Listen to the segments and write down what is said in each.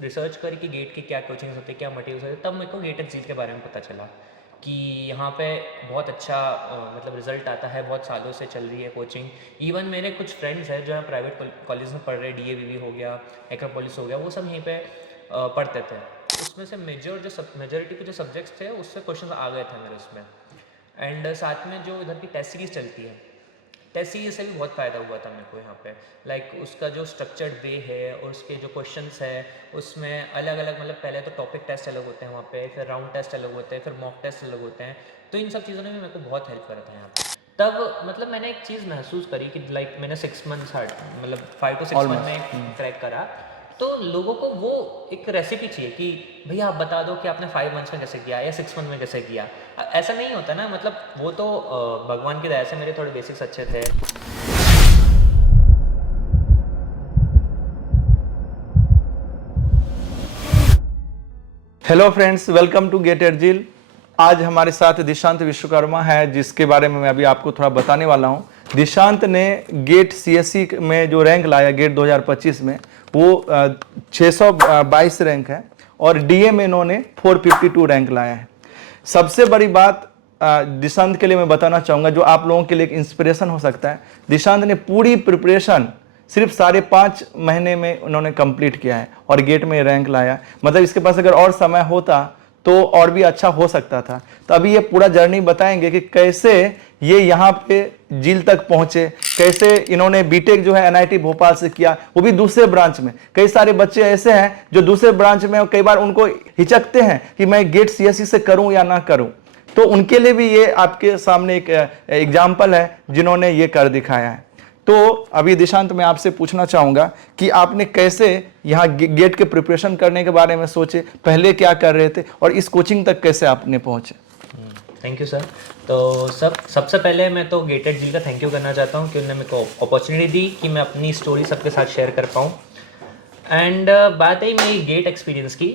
Research करी कि gate की क्या कोचिंग्स होती है, क्या मटेरियल्स होते हैं, तब मेरे को गेट एंड के बारे में पता चला कि यहाँ पे बहुत अच्छा मतलब रिजल्ट आता है, बहुत सालों से चल रही है कोचिंग। इवन मेरे कुछ फ्रेंड्स हैं जो यहाँ प्राइवेट कॉलेज में पढ़ रहे हैं, डीएवीवी हो गया, एक्रोपोलिस हो गया, वो सब यहीं पे पढ़ते थे। उसमें से मेजोरिटी के जो सब्जेक्ट्स थे उससे क्वेश्चन आ गए थे मेरे उसमें। एंड साथ में जो इधर की टेस्ट सीरीज चलती है, टेस्ट सीरीज से भी बहुत फ़ायदा हुआ था मेरे को यहाँ पे। लाइक उसका जो स्ट्रक्चर्ड वे है और उसके जो क्वेश्चंस है उसमें अलग अलग, मतलब पहले तो टॉपिक टेस्ट अलग होते हैं वहाँ पे, फिर राउंड टेस्ट अलग होते हैं, फिर मॉक टेस्ट अलग होते हैं। तो इन सब चीज़ों ने भी मेरे को बहुत हेल्प करा था यहाँ पे। तब मतलब मैंने एक चीज़ महसूस करी कि लाइक मैंने 6 मंथ्स मतलब 5 to 6 मंथ में क्रैक करा। तो लोगों को वो एक रेसिपी चाहिए कि भैया आप बता दो कि आपने 5 मंथ्स में कैसे किया या 6 मंथ में कैसे किया। ऐसा नहीं होता ना, मतलब वो तो भगवान की दया से मेरे थोड़े बेसिक्स अच्छे थे। हेलो फ्रेंड्स, वेलकम टू गेट एडजिल। आज हमारे साथ दिशांत विश्वकर्मा है, जिसके बारे में मैं अभी आपको थोड़ा बताने वाला हूं। दिशांत ने गेट सीएससी में जो रैंक लाया गेट 2025 में, वो 622 रैंक है और डीए में इन्होंने 452 रैंक लाया है। सबसे बड़ी बात दिशांत के लिए मैं बताना चाहूँगा, जो आप लोगों के लिए एक इंस्पिरेशन हो सकता है। दिशांत ने पूरी प्रिपरेशन सिर्फ 5.5 महीने में उन्होंने कंप्लीट किया है और गेट में रैंक लाया। मतलब इसके पास अगर और समय होता तो और भी अच्छा हो सकता था। तो अभी ये पूरा जर्नी बताएंगे कि कैसे ये यहाँ पे जील तक पहुंचे, कैसे इन्होंने बीटेक जो है एनआईटी भोपाल से किया, वो भी दूसरे ब्रांच में। कई सारे बच्चे ऐसे हैं जो दूसरे ब्रांच में, और कई बार उनको हिचकते हैं कि मैं गेट सीएससी से करूं या ना करूं। तो उनके लिए भी ये आपके सामने एक एग्जाम्पल है जिन्होंने ये कर दिखाया है। तो अभी दिशांत, मैं आपसे पूछना चाहूंगा कि आपने कैसे यहाँ गेट के प्रिपरेशन करने के बारे में सोचे, पहले क्या कर रहे थे और इस कोचिंग तक कैसे आपने पहुंचे। Thank you sir. तो सबसे पहले मैं तो गेटेड जी का थैंक यू करना चाहता हूँ कि उन्होंने मेरे को अपॉर्चुनिटी दी कि मैं अपनी स्टोरी सबके साथ शेयर कर पाऊँ। एंड बात है मेरी गेट एक्सपीरियंस की।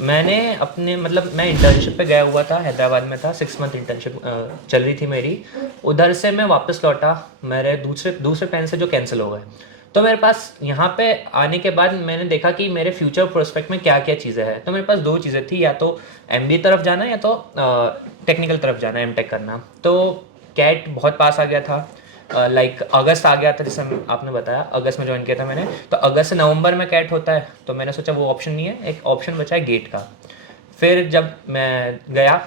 मैंने अपने मतलब मैं इंटर्नशिप पे गया हुआ था, हैदराबाद में था, 6 मंथ इंटर्नशिप चल रही थी मेरी। उधर से मैं वापस लौटा, मेरे दूसरे प्लान से जो कैंसिल हो गए। तो मेरे पास यहाँ पे आने के बाद मैंने देखा कि मेरे फ्यूचर प्रोस्पेक्ट में क्या क्या चीज़ें हैं। तो मेरे पास 2 चीज़ें थी, या तो एमबीए तरफ जाना या तो टेक्निकल तरफ जाना, एमटेक करना। तो कैट बहुत पास आ गया था, लाइक अगस्त आ गया था, जैसे आपने बताया अगस्त में ज्वाइन किया था मैंने। तो अगस्त से नवंबर में कैट होता है, तो मैंने सोचा वो ऑप्शन नहीं है, एक ऑप्शन बचा है गेट का। फिर जब मैं गया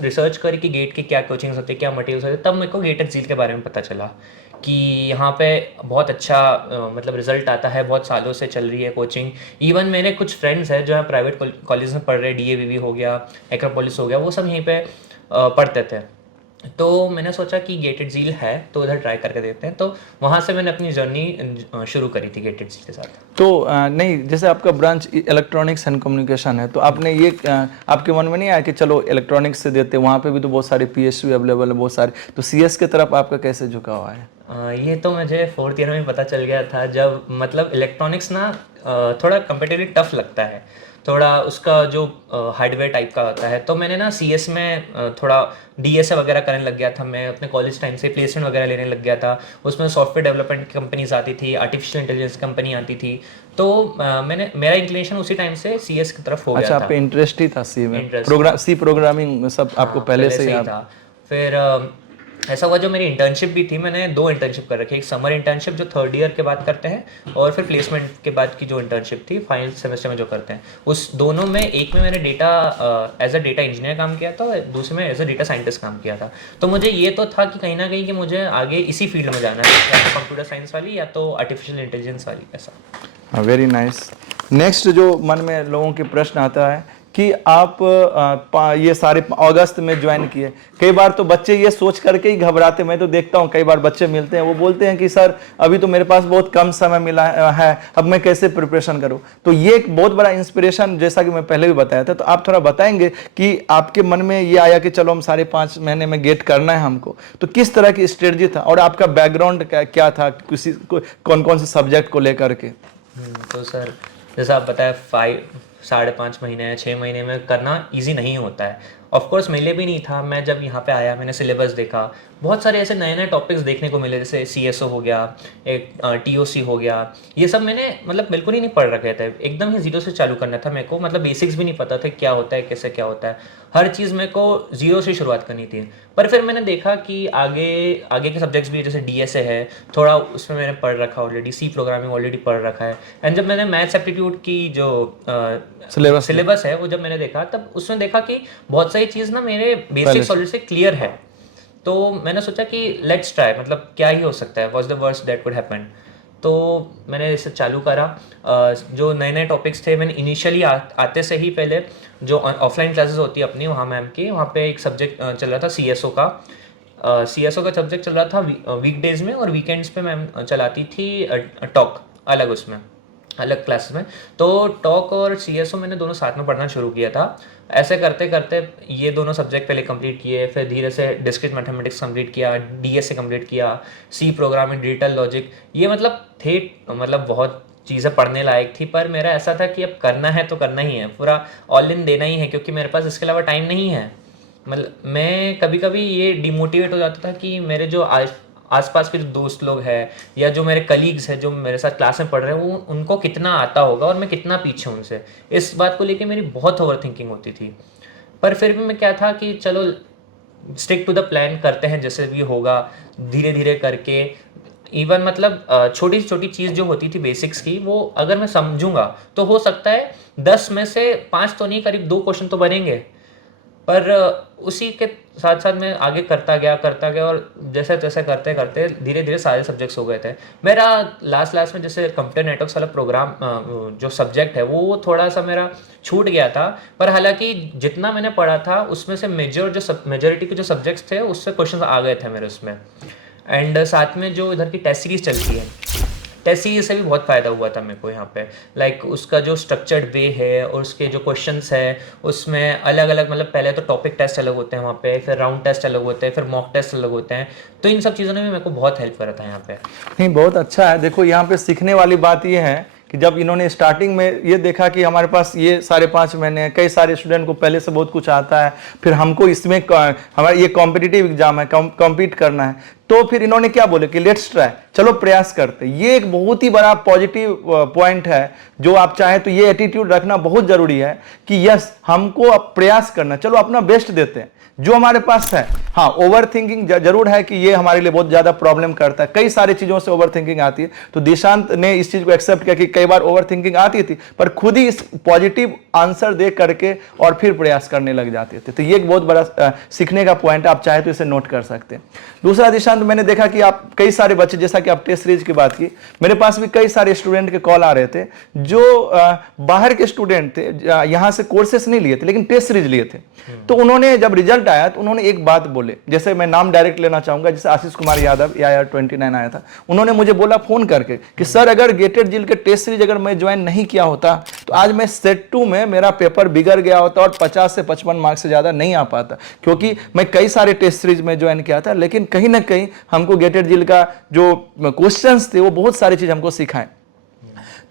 रिसर्च करी कि गेट की क्या कोचिंग्स होती है, क्या मटेरियल्स होते हैं, तब मेरे को गेट एंड के बारे में पता चला कि यहाँ पे बहुत अच्छा मतलब रिजल्ट आता है, बहुत सालों से चल रही है कोचिंग। इवन मेरे कुछ फ्रेंड्स हैं जो यहाँ प्राइवेट कॉलेज में पढ़ रहे हैं, डीएवीवी हो गया, एक्रोपोलिस हो गया, वो सब यहीं पे पढ़ते थे। तो मैंने सोचा कि गेटेड झील है तो उधर ट्राई करके देखते हैं। तो वहाँ से मैंने अपनी जर्नी शुरू करी थी गेटेड झील के साथ। तो नहीं, जैसे आपका ब्रांच इलेक्ट्रॉनिक्स एंड कम्युनिकेशन है, तो आपने ये आपके मन में नहीं आया कि चलो इलेक्ट्रॉनिक्स से देते, वहाँ पे भी तो बहुत सारे पीएसयू अवेलेबल है बहुत सारे, तो सीएस की तरफ आपका कैसे झुकाव है। ये तो मुझे 4th ईयर में पता चल गया था, जब मतलब इलेक्ट्रॉनिक्स ना थोड़ा कंपेटिटिवली टफ लगता है, थोड़ा उसका जो हार्डवेयर टाइप का होता है। तो मैंने ना सीएस में थोड़ा डीएसए वगैरह करने लग गया था। मैं अपने कॉलेज टाइम से प्लेसमेंट वगैरह लेने लग गया था। उसमें सॉफ्टवेयर डेवलपमेंट कंपनीज आती थी, आर्टिफिशियल इंटेलिजेंस कंपनी आती थी। तो मेरा इंक्लिनेशन उसी टाइम से सीएस की तरफ हो गया था। अच्छा, आपका इंटरेस्ट ही था सी में, इंटरेस्ट सी प्रोग्रामिंग सब आपको पहले से ही था। फिर ऐसा हुआ, जो मेरी इंटर्नशिप भी थी, मैंने 2 इंटर्नशिप कर रखी। एक समर इंटर्नशिप जो 3rd ईयर के बाद करते हैं, और फिर प्लेसमेंट के बाद की जो इंटर्नशिप थी फाइनल सेमेस्टर में जो करते हैं। उस दोनों में एक में मैंने एज अ डेटा इंजीनियर काम किया था, और दूसरे में एज अ डेटा साइंटिस्ट काम किया था। तो मुझे ये तो था कि कहीं ना कहीं कि मुझे आगे इसी फील्ड में जाना है, या तो कंप्यूटर साइंस वाली या तो आर्टिफिशियल इंटेलिजेंस वाली, ऐसा। Very nice. नेक्स्ट जो मन में लोगों के प्रश्न आता है कि आप ये सारे अगस्त में ज्वाइन किए। कई बार तो बच्चे ये सोच करके ही घबराते, मैं तो देखता हूँ कई बार बच्चे मिलते हैं, वो बोलते हैं कि सर अभी तो मेरे पास बहुत कम समय मिला है, अब मैं कैसे प्रिपरेशन करूँ। तो ये एक बहुत बड़ा इंस्पिरेशन, जैसा कि मैं पहले भी बताया था। तो आप थोड़ा बताएंगे कि आपके मन में ये आया कि चलो हम 5.5 महीने में गेट करना है हमको, तो किस तरह की स्ट्रेटजी था और आपका बैकग्राउंड क्या था, किसी कौन कौन से सब्जेक्ट को लेकर के। तो सर, जैसा आप बताया 5.5 महीने या 6 महीने में करना इजी नहीं होता है। ऑफ कोर्स मिले भी नहीं था। मैं जब यहाँ पे आया मैंने सिलेबस देखा, बहुत सारे ऐसे नए नए टॉपिक्स देखने को मिले, जैसे CSO हो गया, एक TOC हो गया। ये सब मैंने मतलब बिल्कुल ही नहीं पढ़ रखे थे, एकदम ही जीरो से चालू करना था मेरे को, मतलब बेसिक्स भी नहीं पता था क्या होता है कैसे क्या होता है, हर चीज़ मेरे को जीरो से शुरुआत करनी थी। पर फिर मैंने देखा कि आगे आगे के सब्जेक्ट्स भी, जैसे DSA है थोड़ा, उसमें मैंने पढ़ रखा ऑलरेडी, C प्रोग्रामिंग ऑलरेडी पढ़ रखा है। एंड जब मैंने मैथ्स एप्टीट्यूड की जो सिलेबस है वो जब मैंने देखा, तब उसमें देखा कि बहुत सारी चीज़ ना मेरे बेसिक्स ऑलरेडी से क्लियर है। तो मैंने सोचा कि लेट्स ट्राई, मतलब क्या ही हो सकता है, what's the worst that could happen. तो मैंने इसे चालू करा। जो नए नए टॉपिक्स थे, मैंने इनिशियली आते से ही पहले जो ऑफलाइन क्लासेस होती है अपनी वहाँ मैम की, वहाँ पे एक सब्जेक्ट चल रहा था CSO का। CSO का सब्जेक्ट चल रहा था वीकडेज में, और वीकेंड्स पे मैम चलाती थी टॉक अलग, उसमें अलग क्लासेस में। तो टॉक और CSO मैंने दोनों साथ में पढ़ना शुरू किया था। ऐसे करते करते ये दोनों सब्जेक्ट पहले कंप्लीट किए, फिर धीरे से डिस्क्रीट मैथमेटिक्स कंप्लीट किया, DSA कंप्लीट किया, C प्रोग्रामिंग, डिजिटल लॉजिक, ये मतलब थे, मतलब बहुत चीज़ें पढ़ने लायक थी। पर मेरा ऐसा था कि अब करना है तो करना ही है, पूरा ऑल इन देना ही है, क्योंकि मेरे पास इसके अलावा टाइम नहीं है। मतलब मैं कभी कभी ये डिमोटिवेट हो जाता था कि मेरे जो आसपास के जो दोस्त लोग हैं या जो मेरे कलीग्स हैं जो मेरे साथ क्लास में पढ़ रहे हैं, वो उनको कितना आता होगा और मैं कितना पीछे हूँ उनसे। इस बात को लेके मेरी बहुत ओवर थिंकिंग होती थी। पर फिर भी मैं क्या था कि चलो स्टिक टू द प्लान, करते हैं जैसे भी होगा, धीरे धीरे करके। इवन मतलब छोटी छोटी चीज़ जो होती थी बेसिक्स की, वो अगर मैं समझूंगा तो हो सकता है 10 में से 5 तो नहीं, करीब 2 क्वेश्चन तो बनेंगे। पर उसी के साथ साथ मैं आगे करता गया, और जैसे तैसे करते करते धीरे धीरे सारे सब्जेक्ट्स हो गए थे। मेरा लास्ट में जैसे कंप्यूटर नेटवर्क्स वाला प्रोग्राम जो सब्जेक्ट है वो थोड़ा सा मेरा छूट गया था। पर हालांकि जितना मैंने पढ़ा था उसमें से मेजोरिटी के जो सब्जेक्ट्स थे उससे क्वेश्चन आ गए थे मेरे उसमें। एंड साथ में जो इधर की टेस्ट सीरीज चलती है, टेस्ट सीरीज से भी बहुत फ़ायदा हुआ था मेरे को यहाँ पे। लाइक उसका जो स्ट्रक्चर्ड वे है और उसके जो क्वेश्चंस है उसमें अलग अलग, मतलब पहले तो टॉपिक टेस्ट अलग होते हैं वहाँ पे, फिर राउंड टेस्ट अलग होते हैं, फिर मॉक टेस्ट अलग होते हैं। तो इन सब चीज़ों ने भी मेरे को बहुत हेल्प करा था यहाँ पे। नहीं, बहुत अच्छा है। देखो यहाँ पे सीखने वाली बात ये है कि जब इन्होंने स्टार्टिंग में ये देखा कि हमारे पास ये 5.5 महीने हैं, कई सारे स्टूडेंट को पहले से बहुत कुछ आता है, फिर हमको इसमें हमारा ये कॉम्पिटिटिव एग्जाम है, कॉम्पीट करना है, तो फिर इन्होंने क्या बोले कि लेट्स ट्राई, चलो प्रयास करते। ये एक बहुत ही बड़ा पॉजिटिव पॉइंट है, जो आप चाहें तो ये एटीट्यूड रखना बहुत जरूरी है कि यस, हमको अब प्रयास करना, चलो अपना बेस्ट देते हैं जो हमारे पास है। हाँ, ओवर थिंकिंग जरूर है कि ये हमारे लिए बहुत ज्यादा प्रॉब्लम करता है, कई सारी चीजों से ओवर थिंकिंग आती है। तो दिशांत ने इस चीज को एक्सेप्ट किया कि कई बार ओवर थिंकिंग आती थी, पर खुद ही इस पॉजिटिव आंसर दे करके और फिर प्रयास करने लग जाते थे। तो ये एक बहुत बड़ा सीखने का पॉइंट है, आप चाहे तो इसे नोट कर सकते हैं। दूसरा दिशांत, मैंने देखा कि आप कई सारे बच्चे, जैसा कि आप टेस्ट सीरीज की बात की, मेरे पास भी कई सारे स्टूडेंट के कॉल आ रहे थे जो बाहर के स्टूडेंट थे, यहाँ से कोर्सेस नहीं लिए थे लेकिन टेस्ट सीरीज लिए थे। तो उन्होंने जब रिजल्ट आया तो उन्होंने एक बात बोले, जैसे मैं नाम डायरेक्ट लेना चाहूंगा, जैसे आशीष कुमार यादव AIR 29 आया था, उन्होंने मुझे बोला फोन करके कि सर, अगर गेटेड जिल के टेस्ट सीरीज अगर मैं ज्वाइन नहीं किया होता तो आज मैं सेट 2 में मेरा पेपर बिगड़ गया होता और 50 से 55 मार्क्स से ज्यादा नहीं आ पाता, क्योंकि मैं कई सारे टेस्ट सीरीज में ज्वाइन किया था, लेकिन कहीं ना कहीं हमको गेटेड जिल का जो क्वेश्चंस थे वो बहुत सारी चीज हमको सिखाएं।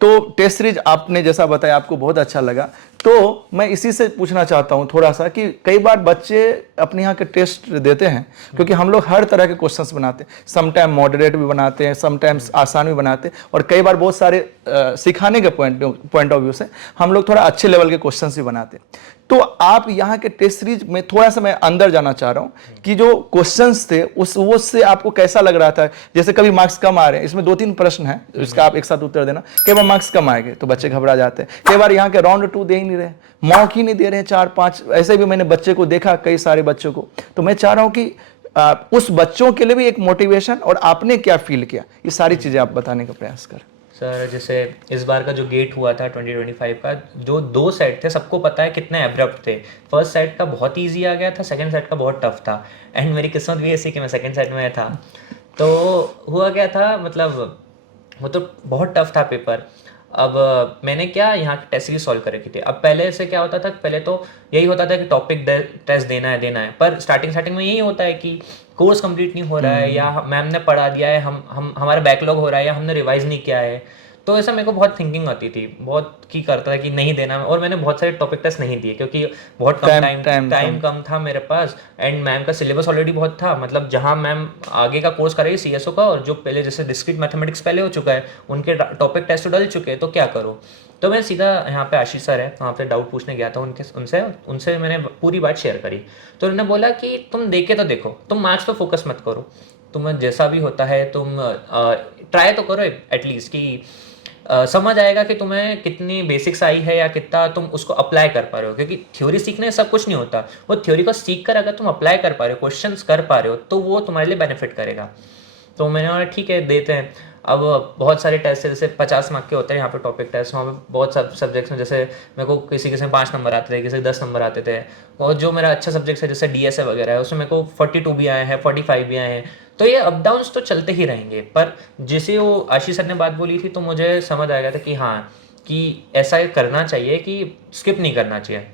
तो टेस्ट सीरीज आपने जैसा बताया आपको बहुत अच्छा लगा, तो मैं इसी से पूछना चाहता हूं थोड़ा सा कि कई बार बच्चे अपने यहाँ के टेस्ट देते हैं, क्योंकि हम लोग हर तरह के क्वेश्चंस बनाते हैं, समटाइम मॉडरेट भी बनाते हैं, समटाइम्स आसान भी बनाते हैं, और कई बार बहुत सारे सिखाने के पॉइंट ऑफ व्यू से हम लोग थोड़ा अच्छे लेवल के क्वेश्चंस भी बनाते हैं। तो आप यहाँ के टेस्ट सीरीज में थोड़ा सा मैं अंदर जाना चाह रहा हूँ कि जो क्वेश्चंस थे उससे आपको कैसा लग रहा था। जैसे कभी मार्क्स कम आ रहे हैं, इसमें 2-3 प्रश्न हैं, इसका आप एक साथ उत्तर देना। कई बार मार्क्स कम आएंगे तो बच्चे घबरा जाते हैं, कई बार यहाँ के राउंड 2 दे ही नहीं रहे, मॉक ही नहीं दे रहे हैं, 4-5 ऐसे भी मैंने बच्चे को देखा, कई सारे बच्चों को। तो मैं चाह रहा हूँ कि उस बच्चों के लिए भी एक मोटिवेशन, और आपने क्या फील किया, ये सारी चीजें आप बताने का प्रयास करें। सर, जैसे इस बार का जो गेट हुआ था 2025 का, जो 2 सेट थे सबको पता है कितने एब्रप्ट थे। फर्स्ट सेट का बहुत इजी आ गया था, सेकंड सेट का बहुत टफ था, एंड मेरी किस्मत भी ऐसी कि मैं सेकंड सेट में था। तो हुआ क्या था, मतलब वो तो बहुत टफ था पेपर। अब मैंने क्या यहाँ की टेस्ट सीरीज सॉल्व कर रखी थी। अब पहले से क्या होता था, पहले तो यही होता था कि टॉपिक टेस्ट देना है, पर स्टार्टिंग में यही होता है कि कोर्स कंप्लीट नहीं हो रहा है, या मैम ने पढ़ा दिया है, हम हमारा बैकलॉग हो रहा है, या हमने रिवाइज नहीं किया है। तो ऐसा मेरे को बहुत थिंकिंग आती थी, बहुत की करता था कि नहीं देना, और मैंने बहुत सारे टॉपिक टेस्ट नहीं दिए क्योंकि बहुत कम टाइम कम था मेरे पास, एंड मैम का सिलेबस ऑलरेडी बहुत था। मतलब जहाँ मैम आगे का कोर्स करेगी सीएसओ का, और जो पहले जैसे डिस्क्रीट मैथमेटिक्स पहले हो चुका है, उनके टॉपिक टेस्ट डल चुके हैं, तो क्या करूँ। तो मैं सीधा यहाँ पे आशीष सर है, वहाँ पे डाउट पूछने गया था उनसे उनसे मैंने पूरी बात शेयर करी। तो उन्होंने बोला कि तुम देखे तो देखो, तुम मार्क्स पे फोकस मत करो, तुम्हें जैसा भी होता है तुम ट्राई तो करो एटलीस्ट, कि समझ आएगा कि तुम्हें कितनी बेसिक्स आई है या कितना तुम उसको अप्लाई कर पा रहे हो। क्योंकि थ्योरी सीखने से सब कुछ नहीं होता, वो थ्योरी को सीख कर अगर तुम अप्लाई कर पा रहे हो, क्वेश्चंस कर पा रहे हो, तो वो तुम्हारे लिए बेनिफिट करेगा। तो मैंने बोला ठीक है देते हैं। अब बहुत सारे टेस्ट है, जैसे 50 मार्क के होते हैं यहाँ पे टॉपिक टेस्ट, वहाँ पे बहुत सब सब्जेक्ट्स में, जैसे मेरे को किसी किसी में 5 नंबर आते थे, किसी के 10 नंबर आते थे, और जो मेरा अच्छा सब्जेक्ट है जैसे डीएसए वगैरह है, उसमें मेरे को 42 भी आए हैं, 45 भी आए हैं। तो ये अप डाउन्स तो चलते ही रहेंगे, पर जैसे वो आशीष सर ने बात बोली थी तो मुझे समझ आ गया था कि हाँ, कि ऐसा करना चाहिए कि स्किप नहीं करना चाहिए।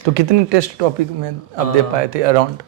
तो कितने टेस्ट टॉपिक में आप दे पाए थे अराउंड?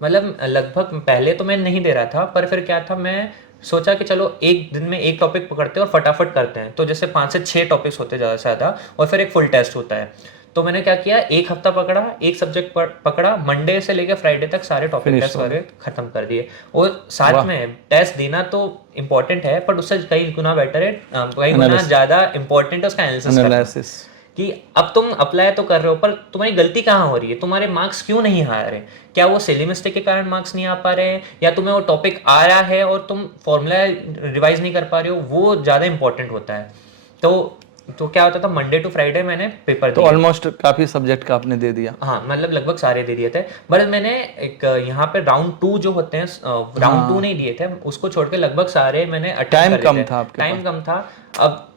मतलब लगभग पहले तो मैं नहीं दे रहा था, पर फिर क्या था, मैं सोचा कि चलो एक दिन में एक टॉपिक पकड़ते हैं और फटाफट करते हैं। तो जैसे 5 से 6 टॉपिक्स होते ज़्यादा से ज़्यादा, और फिर एक फुल टेस्ट होता है। तो मैंने क्या किया, एक हफ्ता पकड़ा, एक सब्जेक्ट पकड़ा, मंडे से लेकर फ्राइडे तक सारे टॉपिक टेस्ट करके खत्म कर दिए। और साथ में टेस्ट देना तो इम्पोर्टेंट है, पर उससे कई गुना बेटर है, कई गुना ज़्यादा इम्पोर्टेंट है उसका एनालिसिस, कि अब तुम अप्लाई तो कर रहे हो, पर तुम्हारी गलती कहाँ हो रही है, तुम्हारे मार्क्स क्यों नहीं आ रहे, क्या वो सिली मिस्टेक के कारण मार्क्स नहीं आ पा रहे हैं, या तुम्हें वो टॉपिक आ रहा है और तुम फॉर्मूला रिवाइज नहीं कर पा रहे हो, वो ज़्यादा इंपॉर्टेंट होता है। तो क्या होता था, मंडे टू फ्राइडे मैंने पेपर तो ऑलमोस्ट काफी सब्जेक्ट का आपने दे दिया? हाँ, मतलब लगभग सारे दे दिए थे। बट मैंने एक यहाँ पे राउंड 2 जो होते हैं, राउंड 2 नहीं दिए थे, उसको छोड़ के लगभग सारे मैंने अटेम्प्ट कर लिए थे। टाइम कम था। अब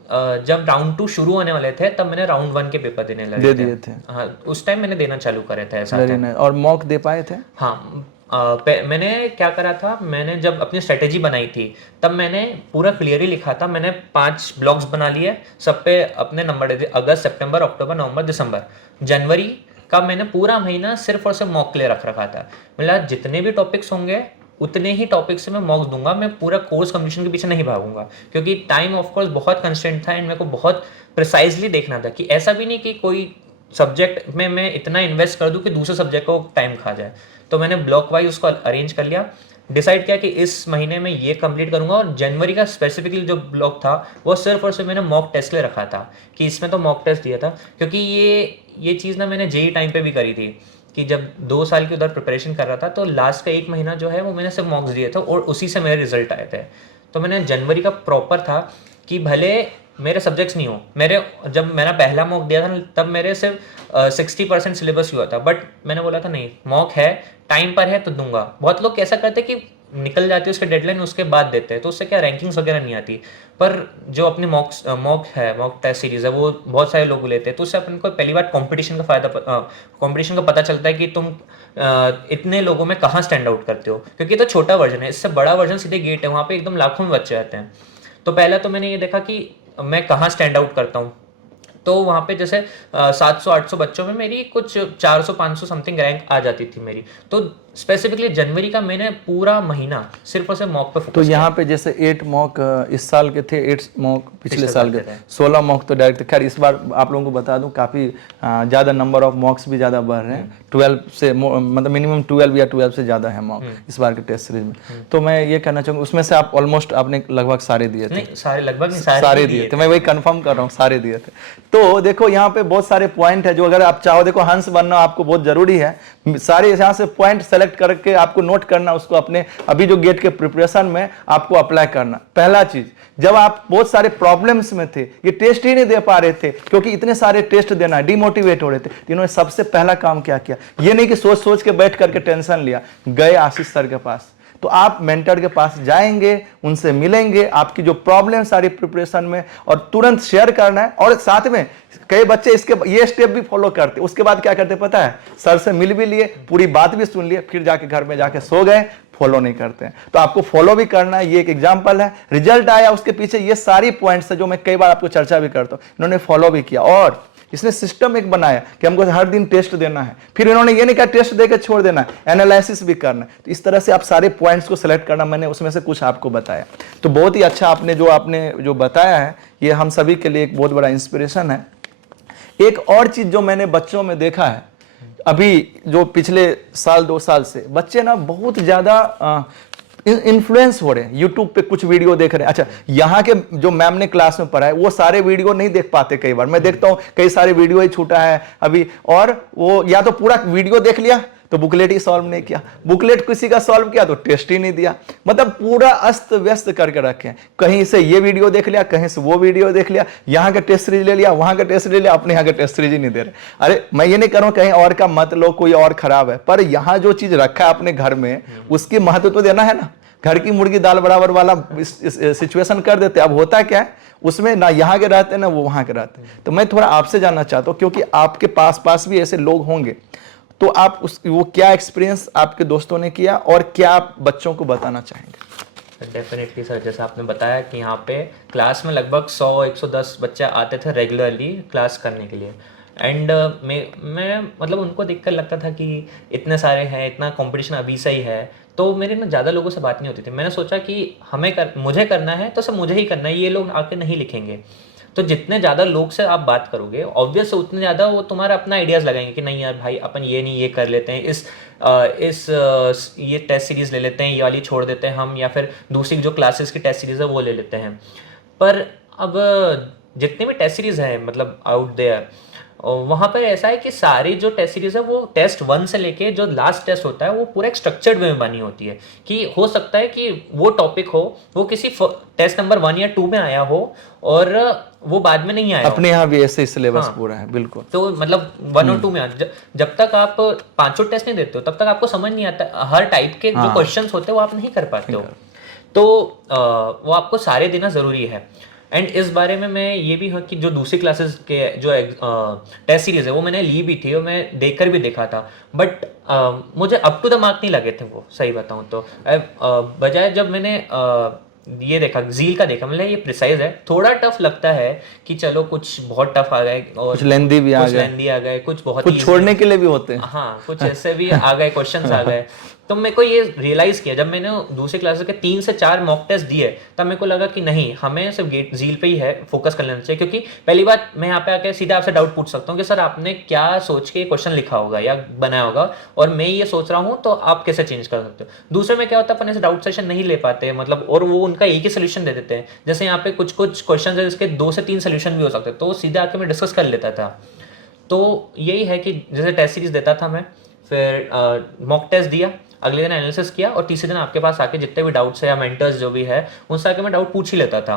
जब राउंड 2 शुरू होने वाले थे तब मैंने राउंड 1 के पेपर देने लगे दिए थे। हाँ, उस टाइम मैंने देना चालू करे थे ऐसा था। और मॉक दे पाए थे? हाँ, मैंने क्या करा था, मैंने जब अपनी स्ट्रेटेजी बनाई थी तब मैंने पूरा क्लियरली लिखा था। मैंने 5 ब्लॉक्स बना लिए, सब पे अपने नंबर दे दिए, अगस्त, सितंबर, अक्टूबर, नवंबर, दिसंबर, जनवरी का मैंने पूरा महीना सिर्फ और सिर्फ मॉक के लिए रख रखा था। मतलब जितने भी टॉपिक्स होंगे उतने ही टॉपिक्स से मैं मॉक्स दूंगा, मैं पूरा कोर्स कंप्लीशन के पीछे नहीं भागूंगा, क्योंकि टाइम ऑफ कोर्स बहुत कंस्टेंट था एंड मेरे को बहुत प्रिसाइजली देखना था कि ऐसा भी नहीं कि कोई सब्जेक्ट में मैं इतना इन्वेस्ट कर दूं कि दूसरे सब्जेक्ट को टाइम खा जाए। तो मैंने ब्लॉक वाइज उसको अरेंज कर लिया, डिसाइड किया कि इस महीने में ये कंप्लीट करूंगा। और जनवरी का स्पेसिफिकली जो ब्लॉक था वो सिर्फ और सिर्फ मैंने मॉक टेस्ट ले रखा था, कि इसमें तो मॉक टेस्ट दिया था, क्योंकि ये चीज़ ना मैंने जेई टाइम पे भी करी थी, कि जब 2 साल की उधर प्रिपरेशन कर रहा था तो लास्ट का 1 महीना जो है वो मैंने सिर्फ मॉक्स दिए थे और उसी से मेरे रिजल्ट आए थे। तो मैंने जनवरी का प्रॉपर था कि भले मेरे सब्जेक्ट्स नहीं हो, मेरे जब मैंने पहला मॉक दिया था तब मेरे सिर्फ 60% सिलेबस हुआ था, बट मैंने बोला था नहीं, मॉक है, टाइम पर है तो दूंगा। बहुत लोग कैसा करते कि निकल जाती है उसके डेडलाइन, उसके बाद देते हैं, तो उससे क्या रैंकिंग्स वगैरह नहीं आती। पर जो अपने मॉक टेस्ट सीरीज है वो बहुत सारे लोग लेते हैं, तो उससे अपन को पहली बार कंपटीशन का पता चलता है कि तुम इतने लोगों में कहाँ स्टैंड आउट करते हो, क्योंकि ये तो छोटा वर्जन है, इससे बड़ा वर्जन सीधे गेट है, वहाँ पे एकदम लाखों में बच्चे आते हैं। तो पहला तो मैंने ये देखा कि मैं कहाँ स्टैंड आउट करता हूँ। तो वहाँ पे जैसे 700-800 बच्चों में मेरी कुछ 400-500 समथिंग रैंक आ जाती थी मेरी। तो स्पेसिफिकली जनवरी का मैंने पूरा महीना सिर्फ और सिर्फ मॉक पे फोकस तो यहाँ पे जैसे 8 मॉक इस साल के थे, 8 मॉक पिछले साल के थे, 16 मॉक तो डायरेक्ट थे। खैर इस बार आप लोगों को बता दूं काफ़ी ज़्यादा नंबर ऑफ मॉक्स भी ज़्यादा बढ़ रहे हैं, 12 से मतलब मिनिमम 12 या 12 से ज़्यादा है मॉक इस बार के टेस्ट सीरीज में। तो मैं ये कहना चाहूँगा उसमें से आप ऑलमोस्ट आपने लगभग सारे दिए थे? सारे दिए थे, मैं वही कन्फर्म कर रहा हूँ, सारे दिए थे। तो देखो यहाँ पे बहुत सारे पॉइंट है जो अगर आप चाहो, देखो हंस बनना आपको बहुत जरूरी है, सारे यहाँ से पॉइंट सेलेक्ट करके आपको नोट करना, उसको अपने अभी जो गेट के प्रिपरेशन में आपको अप्लाई करना। पहला चीज, जब आप बहुत सारे प्रॉब्लम्स में थे, ये टेस्ट ही नहीं दे पा रहे थे क्योंकि इतने सारे टेस्ट देना, डिमोटिवेट हो रहे थे, तो इन्होंने सबसे पहला काम क्या किया, ये नहीं कि सोच सोच के बैठ करके टेंशन लिया, गए आशीष सर के पास। तो आप मेंटर के पास जाएंगे, उनसे मिलेंगे, आपकी जो प्रॉब्लम सारी प्रिपरेशन में, और तुरंत शेयर करना है। और साथ में कई बच्चे इसके ये स्टेप भी फॉलो करते, उसके बाद क्या करते पता है, सर से मिल भी लिए, पूरी बात भी सुन लिए, फिर जाके घर में जाके सो गए, फॉलो नहीं करते हैं। तो आपको फॉलो भी करना है, ये एक एग्जांपल है। रिजल्ट आया उसके पीछे ये सारी पॉइंट्स है जो मैं कई बार आपको चर्चा भी करता हूं, इन्होंने फॉलो भी किया। और इसने सिस्टम एक बनाया कि हमको हर दिन टेस्ट देना है, फिर इन्होंने ये नहीं कहा टेस्ट देकर छोड़ देना है, एनालिसिस भी करना है। तो इस तरह से आप सारे पॉइंट्स को सेलेक्ट करना, मैंने उसमें से कुछ आपको बताया। तो बहुत ही अच्छा आपने जो बताया है, ये हम सभी के लिए एक बहुत बड़ा इंस्पिरेशन है। एक और चीज जो मैंने बच्चों में देखा है, अभी जो पिछले साल 2 साल से बच्चे ना बहुत ज्यादा इन्फ्लुएंस हो रहे हैं, यूट्यूब पे कुछ वीडियो देख रहे हैं। अच्छा, यहाँ के जो मैम ने क्लास में पढ़ाया वो सारे वीडियो नहीं देख पाते, कई बार मैं देखता हूँ कई सारे वीडियो ही छूटा है अभी, और वो या तो पूरा वीडियो देख लिया तो बुकलेट ही सॉल्व नहीं किया, बुकलेट किसी का सॉल्व किया तो टेस्ट ही नहीं दिया, मतलब पूरा अस्त व्यस्त करके रखे। कहीं से ये वीडियो देख लिया, कहीं से वो वीडियो देख लिया, यहाँ का टेस्ट सीरीज ले लिया, वहां का टेस्ट ले लिया, अपने यहाँ का टेस्ट सीरीज ही नहीं दे रहे। अरे मैं ये नहीं कर रहा हूँ कहीं और का मत लो, कोई और खराब है, पर यहाँ जो चीज रखा है अपने घर में उसकी महत्व तो देना है ना। घर की मुर्गी दाल बराबर वाला सिचुएशन कर देते। अब होता क्या है उसमें, ना यहाँ के रहते ना वो वहां के रहते। तो मैं थोड़ा आपसे जानना चाहता हूँ, क्योंकि आपके पास भी ऐसे लोग होंगे, तो आप वो क्या एक्सपीरियंस आपके दोस्तों ने किया और क्या आप बच्चों को बताना चाहेंगे? डेफिनेटली सर, जैसा आपने बताया कि यहाँ पे क्लास में लगभग 100-110 बच्चे आते थे रेगुलरली क्लास करने के लिए। एंड मैं मतलब उनको देखकर लगता था कि इतने सारे हैं, इतना कंपटीशन अभी से ही है, तो मेरे ना ज़्यादा लोगों से बात नहीं होती थी। मैंने सोचा कि मुझे करना है तो सब मुझे ही करना है, ये लोग आके नहीं लिखेंगे। तो जितने ज़्यादा लोग से आप बात करोगे ऑब्वियस उतने ज़्यादा वो तुम्हारा अपना आइडियाज़ लगाएंगे कि नहीं यार भाई अपन ये नहीं ये कर लेते हैं, ये टेस्ट सीरीज़ ले लेते हैं, ये वाली छोड़ देते हैं हम, या फिर दूसरी जो क्लासेस की टेस्ट सीरीज़ है वो ले लेते हैं। पर अब जितने भी टेस्ट सीरीज़ हैं मतलब आउट देयर, वहाँ पर ऐसा है कि सारी जो टेस्ट सीरीज है वो टेस्ट 1 से लेके जो लास्ट टेस्ट होता है वो पूरा एक स्ट्रक्चर्ड वे में बनी होती है, कि हो सकता है कि वो टॉपिक हो वो किसी टेस्ट नंबर 1 या 2 में आया हो और वो बाद में नहीं आया। अपने यहाँ भी ऐसे ही सिलेबस पूरा है, बिल्कुल। तो मतलब 1 और 2 में जब तक आप 5 टेस्ट नहीं देते हो तब तक आपको समझ नहीं आता, हर टाइप के जो क्वेश्चंस होते हैं वो आप नहीं कर पाते हो। तो वो आपको सारे देना जरूरी है। एंड इस बारे में मैं ये भी हूँ कि जो दूसरी क्लासेस के जो टेस्ट सीरीज है वो मैंने ली भी थी और मैं देखकर भी देखा था, बट मुझे अप टू द मार्क नहीं लगे थे वो, सही बताऊँ तो। बजाय जब मैंने ये देखा झील का देखा, मतलब ये प्रिसाइज है, थोड़ा टफ लगता है कि चलो कुछ बहुत टफ आ गए और कुछ लेंदी भी आ गए, कुछ बहुत कुछ छोड़ने के लिए भी होते हैं, हाँ कुछ ऐसे भी आ गए क्वेश्चंस आ गए। तो मेरे को ये रियलाइज किया जब मैंने दूसरी क्लासेस के 3 से 4 मॉक टेस्ट दिए, तब मेरे को लगा कि नहीं, हमें सिर्फ गेट झील पे ही है फोकस कर लेना चाहिए। क्योंकि पहली बात मैं यहाँ पे आके सीधा आपसे डाउट पूछ सकता हूँ कि सर आपने क्या सोच के क्वेश्चन लिखा होगा या बनाया होगा और मैं ये सोच रहा हूँ, तो आप कैसे चेंज कर सकते हो। दूसरे में क्या होता है अपन ऐसे डाउट सेशन नहीं ले पाते मतलब, और वो उनका एक ही सोल्यूशन दे देते हैं। जैसे यहाँ पे कुछ क्वेश्चन है जिसके 2 से 3 सोल्यूशन भी हो सकते हैं, तो सीधे आके मैं डिस्कस कर लेता था। तो यही है कि जैसे टेस्ट सीरीज देता था मैं, फिर मॉक टेस्ट दिया, अगले दिन एनालिसिस किया और तीसरे दिन आपके पास आके जितने भी डाउट्स है या मेंटर्स जो भी है उनसे आके मैं डाउट पूछ ही लेता था।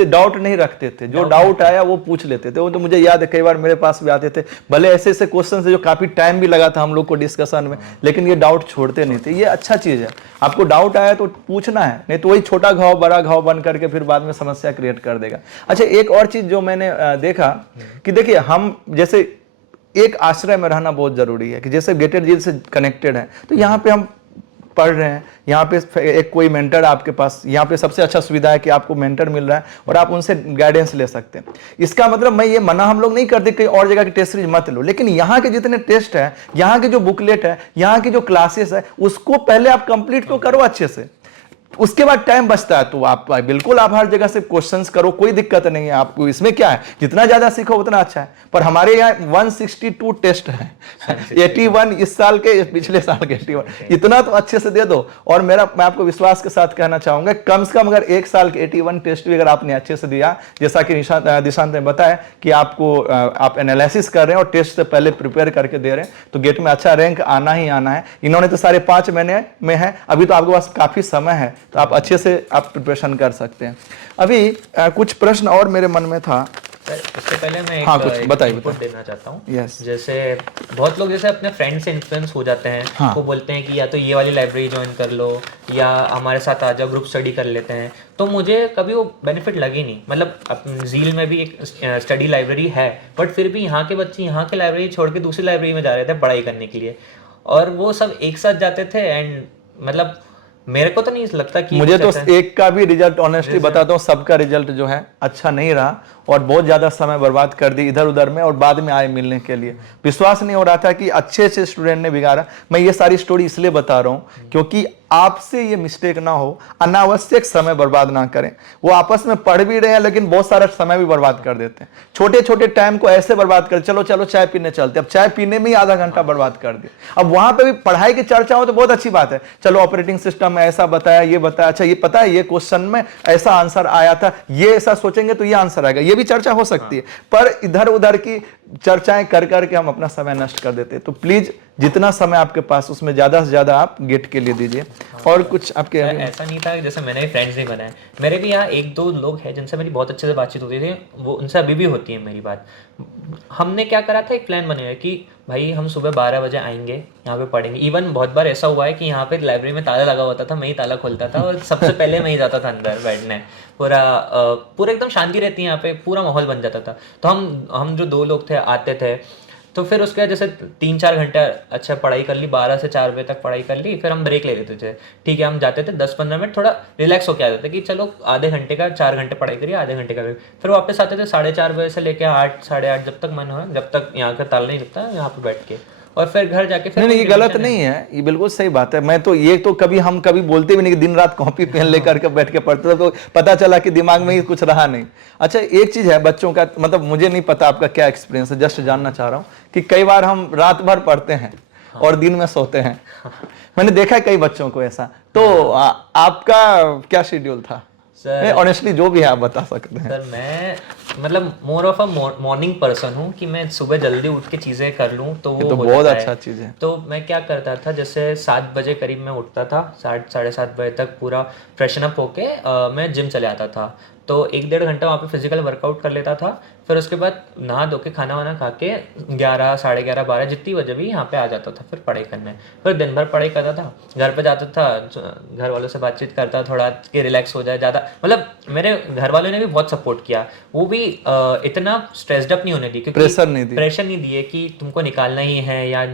डाउट नहीं रखते थे, जो डाउट आया वो पूछ लेते थे। वो तो मुझे याद है कई बार मेरे पास भी आते थे, भले ऐसे ऐसे क्वेश्चन से जो काफी टाइम भी लगा था हम लोग को डिस्कशन में, लेकिन ये डाउट छोड़ते नहीं थे। ये अच्छा चीज है, आपको डाउट आया तो पूछना है, नहीं तो वही छोटा घाव बड़ा घाव बन करके फिर बाद में समस्या क्रिएट कर देगा। अच्छा, एक और चीज जो मैंने देखा कि देखिए, हम जैसे एक आश्रय में रहना बहुत जरूरी है, कि जैसे गेटेड झील से कनेक्टेड है तो यहाँ पे हम पढ़ रहे हैं, यहाँ पे एक कोई मेंटर आपके पास, यहाँ पे सबसे अच्छा सुविधा है कि आपको मेंटर मिल रहा है और आप उनसे गाइडेंस ले सकते हैं। इसका मतलब मैं ये मना हम लोग नहीं करते कहीं और जगह की टेस्ट सीरीज मत लो, लेकिन यहाँ के जितने टेस्ट है, यहाँ के जो बुकलेट है, यहाँ की जो क्लासेस है, उसको पहले आप कंप्लीट तो करो अच्छे से, उसके बाद टाइम बचता है तो आप बिल्कुल आप हर जगह से क्वेश्चंस करो, कोई दिक्कत नहीं है आपको। इसमें क्या है, जितना ज्यादा सीखो उतना अच्छा है। पर हमारे यहाँ 162 टेस्ट है, 81 इस साल के, पिछले साल के 81, इतना तो अच्छे से दे दो। और मैं आपको विश्वास के साथ कहना चाहूंगा, कम से कम अगर एक साल के 81 टेस्ट भी अगर आपने अच्छे से दिया, जैसा कि दिशांत ने बताया कि आप एनालिसिस कर रहे हैं और टेस्ट से पहले प्रिपेयर करके दे रहे हैं, तो गेट में अच्छा रैंक आना ही आना है। इन्होंने तो 5.5 महीने में है, अभी तो आपके पास काफी समय है, तो आप अच्छे से आप प्रिपरेशन कर सकते हैं। अभी कुछ प्रश्न और मेरे मन में था, इससे पहले मैं कुछ बताइए देना चाहता हूँ। यस। जैसे बहुत लोग जैसे अपने फ्रेंड से इन्फ्लुएंस हो जाते हैं, वो बोलते हैं कि या तो ये वाली लाइब्रेरी ज्वाइन कर लो या हमारे साथ आ जाओ, ग्रुप स्टडी कर लेते हैं। तो मुझे कभी वो बेनिफिट लगी नहीं। मतलब झील में भी एक स्टडी लाइब्रेरी है, बट फिर भी यहाँ के बच्चे यहाँ की लाइब्रेरी छोड़ के दूसरी लाइब्रेरी में जा रहे थे पढ़ाई करने के लिए, और वो सब एक साथ जाते थे। एंड मतलब मेरे को तो नहीं लगता कि मुझे कुछ तो ऐसा है। एक का भी रिजल्ट ऑनेस्टली बताता हूँ, सबका रिजल्ट जो है अच्छा नहीं रहा और बहुत ज्यादा समय बर्बाद कर दी इधर उधर में और बाद में आए मिलने के लिए। विश्वास नहीं हो रहा था कि अच्छे से स्टूडेंट ने बिगाड़ा। मैं ये सारी स्टोरी इसलिए बता रहा हूँ क्योंकि आपसे ये मिस्टेक ना हो, अनावश्यक समय बर्बाद ना करें। वो आपस में पढ़ भी रहे हैं लेकिन बहुत सारा समय भी बर्बाद कर देते हैं। छोटे छोटे टाइम को ऐसे बर्बाद कर, चलो चलो चाय पीने चलते, अब चाय पीने में ही आधा घंटा बर्बाद कर दिया। अब वहां पे भी पढ़ाई की चर्चा हो तो बहुत अच्छी बात है, चलो ऑपरेटिंग सिस्टम में ऐसा बताया, ये बताया, अच्छा ये पता है ये क्वेश्चन में ऐसा आंसर आया था, ये ऐसा सोचेंगे तो ये आंसर आएगा, ये भी चर्चा हो सकती है। पर इधर उधर की चर्चाएं कर करके हम अपना समय नष्ट कर देते हैं। तो प्लीज जितना समय आपके पास उसमें ज्यादा से ज्यादा आप गेट के लिए दीजिए। और कुछ आपके ऐसा नहीं था जैसे मैंने फ्रेंड्स नहीं बनाए, मेरे भी यहाँ एक दो लोग हैं जिनसे मेरी बहुत अच्छे से बातचीत होती थी, वो उनसे अभी भी होती है मेरी बात। हमने क्या करा था, एक प्लान बनाया कि भाई हम सुबह 12 बजे आएंगे, यहाँ पे पढ़ेंगे। इवन बहुत बार ऐसा हुआ है कि यहाँ पे लाइब्रेरी में ताला लगा होता था, मैं ही ताला खोलता था और सबसे पहले मैं ही जाता था अंदर बैठने। पूरा एकदम शांति रहती है यहाँ पे, पूरा माहौल बन जाता था। तो हम जो दो लोग थे आते थे, तो फिर उसके बाद जैसे 3-4 घंटे अच्छा पढ़ाई कर ली, 12 से 4 बजे तक पढ़ाई कर ली, फिर हम ब्रेक ले लेते थे। ठीक है, हम जाते थे 10-15 मिनट थोड़ा रिलैक्स होके आते थे कि चलो आधे घंटे का 4 घंटे पढ़ाई करिए, आधे घंटे का ब्रेक। फिर वापस आते थे 4:30 बजे से लेकर 8, 8:30 जब तक मन हो, जब तक यहाँ का ताला नहीं लगता यहाँ पे बैठ के, और फिर घर जाके फिर नहीं, ये गलत नहीं है, ये बिल्कुल सही बात है। मैं तो ये तो हम कभी बोलते भी नहीं कि दिन रात कॉपी पेन लेकर के बैठ के पढ़ते थे, तो पता चला कि दिमाग में ही कुछ रहा नहीं। अच्छा, एक चीज है बच्चों का, मतलब मुझे नहीं पता आपका क्या एक्सपीरियंस है, जस्ट जानना चाह रहा हूँ कि कई बार हम रात भर पढ़ते हैं और दिन में सोते हैं। मैंने देखा है कई बच्चों को ऐसा। तो आपका क्या शेड्यूल था? सर ऑनेस्टली जो भी है आप बता सकते हैं। सर मैं मतलब more of a morning person हूँ कि मैं सुबह जल्दी उठ के चीज़ें कर लूँ तो वो तो हो बहुत जाता अच्छा है। चीज है। तो मैं क्या करता था, जैसे 7 बजे करीब मैं उठता था, 7-7:30 बजे तक पूरा फ्रेशन अप होके मैं जिम चले आता था। तो 1-1.5 घंटा वहाँ पे फिजिकल वर्कआउट कर लेता था। फिर उसके बाद नहा धो के खाना वाना खा के 11, 11:30, 12 जितनी बजे भी यहाँ पे आ जाता था फिर पढ़ाई करने। फिर दिन भर पढ़ाई करता था, घर पे जाता था, घर वालों से बातचीत करता थोड़ा कि रिलैक्स हो जाए ज़्यादा। मतलब मेरे घर वालों ने भी बहुत सपोर्ट किया, वो भी इतना स्ट्रेस्ड अप नहीं होने दी, क्योंकि प्रेशर नहीं दिए कि तुमको निकालना ही है या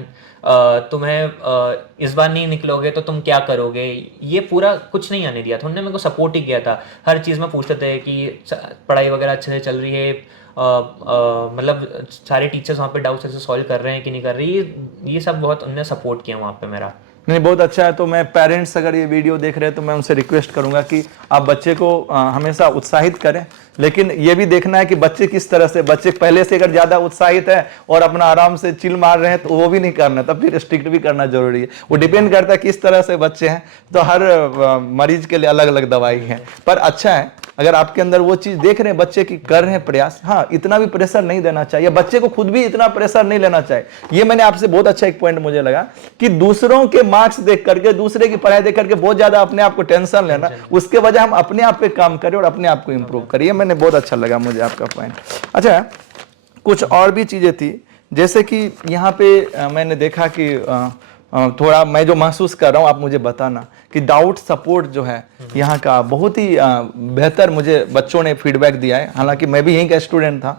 तुम्हें इस बार नहीं निकलोगे तो तुम क्या करोगे, ये पूरा कुछ नहीं आने दिया था। उन्होंने मेरे को सपोर्ट ही किया था, हर चीज़ में पूछते थे कि पढ़ाई वगैरह अच्छे से चल रही है, मतलब सारे टीचर्स वहाँ पे डाउट्स ऐसे सॉल्व कर रहे हैं कि नहीं कर रही, ये सब बहुत उन्होंने सपोर्ट किया वहाँ पे मेरा। नहीं, बहुत अच्छा है। तो मैं पेरेंट्स अगर ये वीडियो देख रहे हैं तो मैं उनसे रिक्वेस्ट करूंगा कि आप बच्चे को हमेशा उत्साहित करें, लेकिन ये भी देखना है कि बच्चे किस तरह से, बच्चे पहले से अगर ज्यादा उत्साहित है और अपना आराम से चिल मार रहे हैं तो वो भी नहीं करना, तब फिर स्ट्रिक्ट भी करना जरूरी है। वो डिपेंड करता है किस तरह से बच्चे हैं। तो हर मरीज के लिए अलग अलग दवाई है। पर अच्छा है अगर आपके अंदर वो चीज देख रहे हैं बच्चे की, कर रहे हैं प्रयास। हाँ, इतना भी प्रेशर नहीं देना चाहिए, बच्चे को खुद भी इतना प्रेशर नहीं लेना चाहिए। ये मैंने आपसे बहुत अच्छा एक पॉइंट मुझे लगा कि दूसरों के मार्क्स देख करके, दूसरे की पढ़ाई देख करके बहुत ज्यादा अपने आप को टेंशन लेना, उसके बजाय हम अपने आप पे काम करें और अपने आप को इंप्रूव करिए। मैंने बहुत अच्छा लगा मुझे आपका पॉइंट। अच्छा, कुछ और भी चीजें थी, जैसे कि यहाँ पे मैंने देखा कि थोड़ा मैं जो महसूस कर रहा हूँ आप मुझे बताना कि डाउट सपोर्ट जो है यहाँ का बहुत ही बेहतर मुझे बच्चों ने फीडबैक दिया है। हालांकि मैं भी यहीं का स्टूडेंट था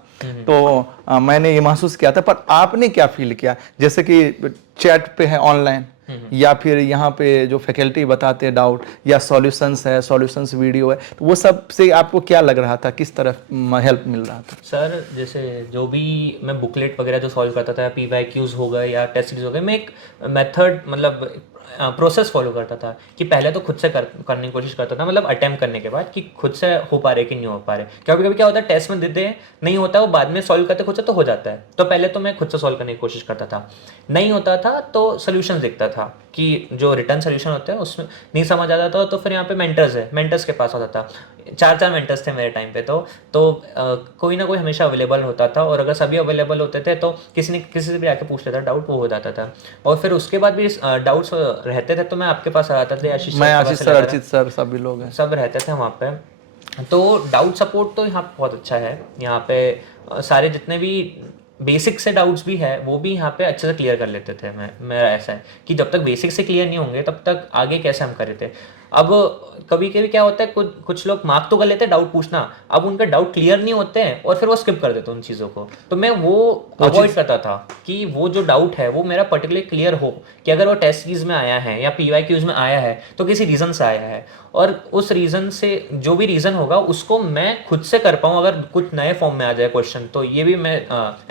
तो मैंने ये महसूस किया था, पर आपने क्या फील किया? जैसे कि चैट पे है ऑनलाइन, या फिर यहाँ पे जो फैकल्टी बताते हैं डाउट, या सॉल्यूशंस है, सॉल्यूशंस वीडियो है, तो वो सब से आपको क्या लग रहा था, किस तरह हेल्प मिल रहा था? सर जैसे जो भी मैं बुकलेट वगैरह जो सॉल्व करता था, PYQs हो गए या टेस्ट सीरीज हो गए, मैं एक मेथड मतलब प्रोसेस फॉलो करता था कि पहले तो खुद से करने की कोशिश करता था, मतलब अटेम्प्ट करने के बाद कि खुद से हो पा रहे कि नहीं हो पा रहे। कभी कभी क्या होता है, टेस्ट में देते हैं नहीं होता, वो बाद में सॉल्व करते खुद से तो हो जाता है। तो पहले तो मैं खुद से सॉल्व करने की कोशिश करता था, नहीं होता था तो सोल्यूशन देखता था कि जो रिटर्न सोल्यूशन होते हैं उसमें नहीं समझ आता था तो फिर यहाँ पे मेंटर्स है, मेंटर्स के पास आता था। 4 मेंटर्स थे मेरे टाइम पे, तो कोई ना कोई हमेशा अवेलेबल होता था, और अगर सभी अवेलेबल होते थे तो किसी से भी आके पूछ लेता, डाउट वो हो जाता था। और फिर उसके बाद भी डाउट्स रहते थे तो मैं आपके पास आ जाता था, आशीष सर, अर्चित सर, सभी लोग हैं, सब रहते थे वहाँ पे। तो डाउट सपोर्ट तो यहाँ बहुत अच्छा है। यहाँ पे सारे जितने भी बेसिक से डाउट्स भी है वो भी यहाँ पे अच्छे से क्लियर कर लेते थे। मेरा ऐसा है कि जब तक बेसिक से क्लियर नहीं होंगे तब तक आगे कैसे हम कर रहे थे। अब कभी कभी क्या होता है, कुछ लोग मार्क तो कर लेते हैं डाउट पूछना, अब उनका डाउट क्लियर नहीं होते हैं और फिर वो स्किप कर देते हैं उन चीज़ों को। तो मैं वो अवॉइड करता था कि वो जो डाउट है वो मेरा पर्टिकुलरली क्लियर हो, कि अगर वो टेस्ट सीरीज में आया है या PYQs में आया है तो किसी रीज़न से आया है, और उस रीज़न से जो भी रीज़न होगा उसको मैं खुद से कर पाऊँ। अगर कुछ नए फॉर्म में आ जाए क्वेश्चन, तो ये भी मैं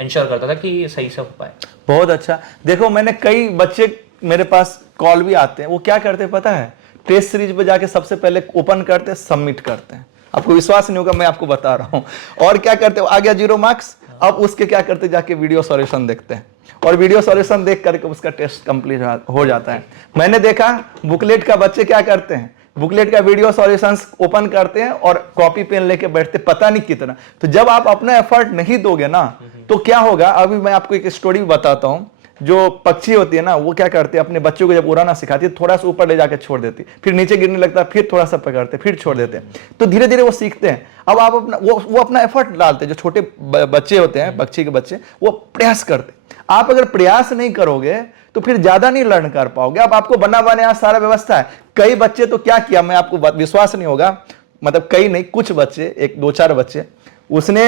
इंश्योर करता था कि सही से हो पाए। बहुत अच्छा। देखो मैंने कई बच्चे मेरे पास कॉल भी आते हैं, वो क्या करते हैं पता है, टेस्ट सीरीज पे जाके सबसे पहले ओपन करते हैं, सबमिट करते हैं। आपको विश्वास नहीं होगा, मैं आपको बता रहा हूँ। और क्या करते हैं, आ गया 0 मार्क्स, अब उसके क्या करते हैं, जाके वीडियो सॉल्यूशन देखते हैं और वीडियो सॉल्यूशन देख करके उसका टेस्ट कंप्लीट हो जाता है। मैंने देखा बुकलेट का बच्चे क्या करते हैं, बुकलेट का वीडियो सॉल्यूशंस ओपन करते हैं और कॉपी पेन लेके बैठते पता नहीं कितना। तो जब आप अपना एफर्ट नहीं दोगे ना तो क्या होगा, अभी मैं आपको एक स्टोरी बताता हूं। जो पक्षी होती है ना, वो क्या करते हैं, अपने बच्चों को जब उड़ाना सिखाती है, थोड़ा सा ऊपर ले जाकर छोड़ देती, फिर नीचे गिरने लगता है, फिर थोड़ा सा पकड़ते, फिर छोड़ देते हैं। तो धीरे धीरे वो सीखते हैं। अब आप अपना वो अपना एफर्ट डालते हैं। जो छोटे बच्चे होते हैं, पक्षी के बच्चे, वो प्रयास करते। आप अगर प्रयास नहीं करोगे तो फिर ज्यादा नहीं लर्न कर पाओगे। अब आपको बना बनाया सारा व्यवस्था है। कई बच्चे तो क्या किया, मैं आपको विश्वास नहीं होगा, मतलब कई नहीं, कुछ बच्चे, एक 2-4 बच्चे, उसने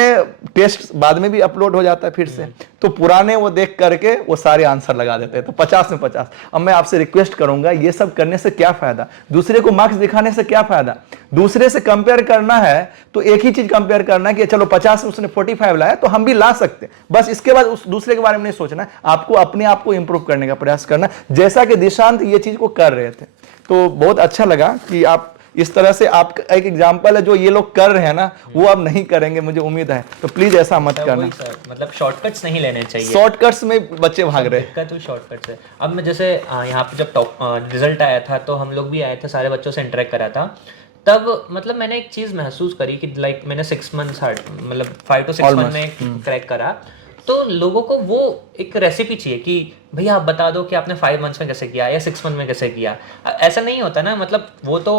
टेस्ट बाद में भी अपलोड हो जाता है फिर से, तो पुराने वो देख करके वो सारे आंसर लगा देते हैं, तो 50 में 50। अब मैं आपसे रिक्वेस्ट करूंगा, ये सब करने से क्या फायदा, दूसरे को मार्क्स दिखाने से क्या फायदा। दूसरे से कंपेयर करना है तो एक ही चीज कंपेयर करना है कि चलो 50 में उसने 45 लाया तो हम भी ला सकते, बस। इसके बाद उस दूसरे के बारे में नहीं सोचना, आपको अपने आप को इंप्रूव करने का प्रयास करना, जैसा कि दिशांत ये चीज को कर रहे थे। तो बहुत अच्छा लगा कि आप इस तरह से, आप एक एग्जांपल है, जो ये लोग कर रहे हैं ना वो अब नहीं करेंगे, मुझे उम्मीद है। तो प्लीज ऐसा मत करना। मतलब शॉर्टकट्स नहीं लेने चाहिए। शॉर्टकट्स में बच्चे भाग रहे हैं। दिक्कत हुई शॉर्टकट से। अब मैं जैसे यहाँ पे जब टॉप रिजल्ट आया था तो हम लोग भी आए थे, सारे बच्चों से इंटरेक्ट करा था, तब मतलब मैंने एक चीज़ महसूस करी कि लाइक मैंने 6 मंथ्स मतलब 5 to 6 मंथ में क्रैक करा। तो लोगों को वो एक रेसिपी चाहिए कि भैया आप बता दो कि आपने 5 मंथ्स में कैसे किया या 6 मंथ में कैसे किया। ऐसा नहीं होता ना, मतलब वो तो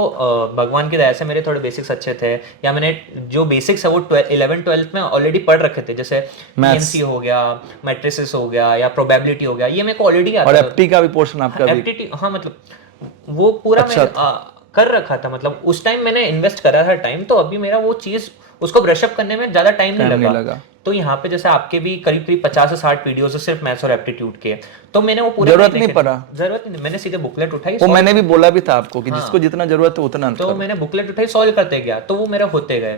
भगवान की दया से मेरे थोड़े बेसिक्स अच्छे थे, या मैंने जो बेसिक्स है वो 11th-12th में ऑलरेडी पढ़ रखे थे, जैसे PMC हो गया, मैट्रिसेस हो गया या प्रोबेबिलिटी हो गया, ये मेरे को ऑलरेडी आता और था। एप्टी का भी पोर्शन आपका भी, एप्टी, हाँ, मतलब वो पूरा अच्छा मैं कर रखा था। मतलब उस टाइम मैंने इन्वेस्ट करा था टाइम, तो अभी मेरा वो चीज़ उसको ब्रशअप करने में ज़्यादा टाइम नहीं लगा। तो यहाँ पे जैसे आपके भी करीब करीब 50 से 60 वीडियोस है सिर्फ मैथ्स और एप्टीट्यूड के, तो मैंने वो पूरा जरूरत नहीं पड़ा, जरूरत नहीं, मैंने सीधे बुकलेट उठाई। वो मैंने भी बोला भी था आपको कि जिसको जितना जरूरत है उतना, तो मैंने बुकलेट उठाई, सॉल्व करते गया, तो वो मेरा होते गए।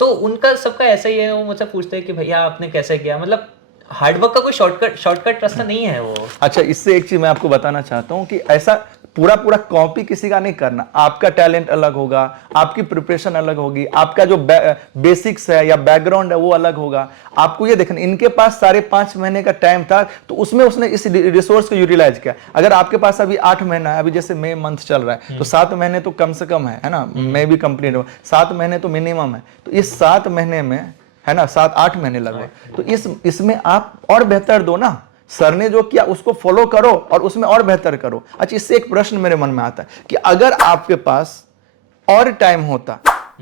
तो उनका सबका ऐसा ही है, वो मुझसे पूछते हैं कि भैया आपने कैसे किया, मतलब हार्डवर्क का कोई शॉर्टकट रास्ता नहीं है वो। अच्छा, इससे एक चीज मैं आपको बताना चाहता हूँ कि ऐसा पूरा कॉपी किसी का नहीं करना। आपका टैलेंट अलग होगा, आपकी प्रिपरेशन अलग होगी, आपका जो बेसिक्स है या बैकग्राउंड है वो अलग होगा। आपको ये देखना, इनके पास 5.5 महीने का टाइम था तो उसमें उसने इस रिसोर्स को यूटिलाइज किया। अगर आपके पास अभी 8 महीना है, अभी जैसे मई मंथ चल रहा है, तो 7 महीने तो कम से कम है ना, मई भी कंप्लीट हो, 7 महीने तो मिनिमम है। तो इस 7 महीने में, है ना, 7-8 महीने लगभग, तो इसमें आप और बेहतर दो ना। सर ने जो किया उसको फॉलो करो और उसमें और बेहतर करो। अच्छा, इससे एक प्रश्न मेरे मन में आता है कि अगर आपके पास और टाइम होता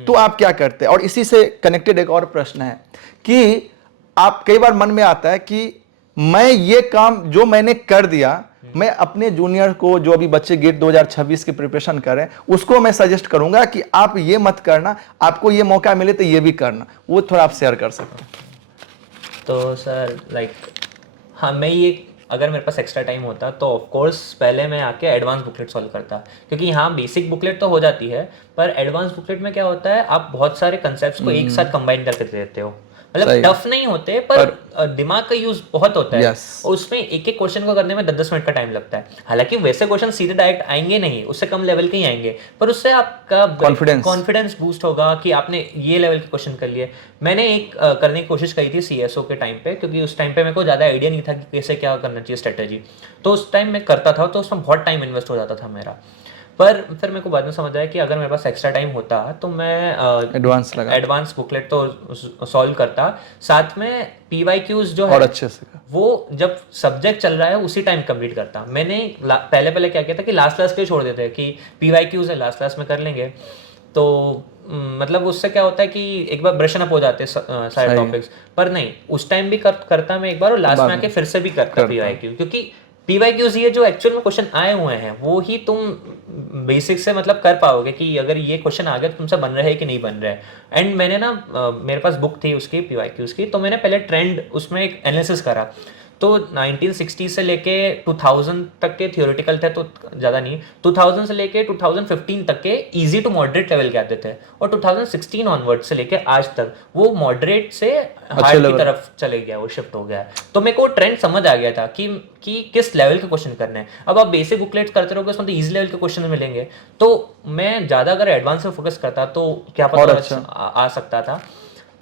तो आप क्या करते। और इसी से कनेक्टेड एक और प्रश्न है कि आप, कई बार मन में आता है कि मैं ये काम जो मैंने कर दिया, मैं अपने जूनियर को, जो अभी बच्चे गेट 2026 की प्रिपरेशन कर रहे हैं, उसको मैं सजेस्ट करूंगा कि आप ये मत करना, आपको ये मौका मिले तो ये भी करना। वो थोड़ा आप शेयर कर सकते हैं। तो सर लाइक, हाँ, मैं ये, अगर मेरे पास एक्स्ट्रा टाइम होता तो ऑफ कोर्स पहले मैं आके एडवांस बुकलेट सॉल्व करता, क्योंकि यहाँ बेसिक बुकलेट तो हो जाती है, पर एडवांस बुकलेट में क्या होता है, आप बहुत सारे कंसेप्ट्स को एक साथ कंबाइन करके देते हो। मतलब टफ नहीं होते, पर दिमाग का यूज बहुत होता है। और उसमें एक एक क्वेश्चन को करने में 10-10 मिनट का टाइम लगता है। हालांकि वैसे क्वेश्चन सीधे डायरेक्ट आएंगे नहीं, उससे कम लेवल के ही आएंगे, पर उससे आपका कॉन्फिडेंस बूस्ट होगा कि आपने ये लेवल के क्वेश्चन कर लिए। मैंने एक करने की कोशिश करी थी CSO के टाइम पे, क्योंकि उस टाइम पे मेरे को ज़्यादा आइडिया नहीं था कि कैसे क्या करना चाहिए स्ट्रेटेजी। तो उस टाइम मैं करता था, तो उसमें बहुत टाइम इन्वेस्ट हो जाता था मेरा। पर फिर मेरे को बाद में समझ आया कि अगर मेरे पास एक्स्ट्रा टाइम होता तो मैं एडवांस बुकलेट तो सॉल्व करता, साथ में PYQs जो है, और अच्छे से वो जब सब्जेक्ट चल रहा है उसी टाइम कंप्लीट करता। मैंने पहले क्या किया था कि लास्ट क्लास के लिए छोड़ देते हैं कि PYQs है, लास्ट क्लास में कर लेंगे। तो मतलब उससे क्या होता है कि एक बार ब्रशन अप हो जाते हैं सारे टॉपिक्स, पर नहीं, उस टाइम भी करता मैं एक बार, और लास्ट में आके फिर से भी करता PYQ, क्योंकि PYQs ये जो एक्चुअल में क्वेश्चन आए हुए हैं वो ही तुम बेसिक से मतलब कर पाओगे कि अगर ये क्वेश्चन आ गया तो तुमसे बन रहा है कि नहीं बन रहा है। एंड मैंने ना मेरे पास बुक थी उसकी PYQs की, तो मैंने पहले ट्रेंड उसमें एक एनालिसिस करा। तो 1960 से लेके 2000 तक के थियोरेटिकल थे, तो ज़्यादा नहीं, 2000 से लेके 2015 तक के इजी टू मॉडरेट लेवल के आते थे, और 2016 ऑनवर्ड से लेके आज तक वो मॉडरेट से हार्ड की तरफ चले गया, वो शिफ्ट हो गया है। तो मेरे को ट्रेंड समझ आ गया था कि किस लेवल के क्वेश्चन करने हैं। अब आप बेसिक बुकलेट्स करते रहोगे उसमें तो ईजी लेवल के क्वेश्चन मिलेंगे, तो मैं ज़्यादा अगर एडवांस में फोकस करता तो क्या पता अच्छा आ सकता था।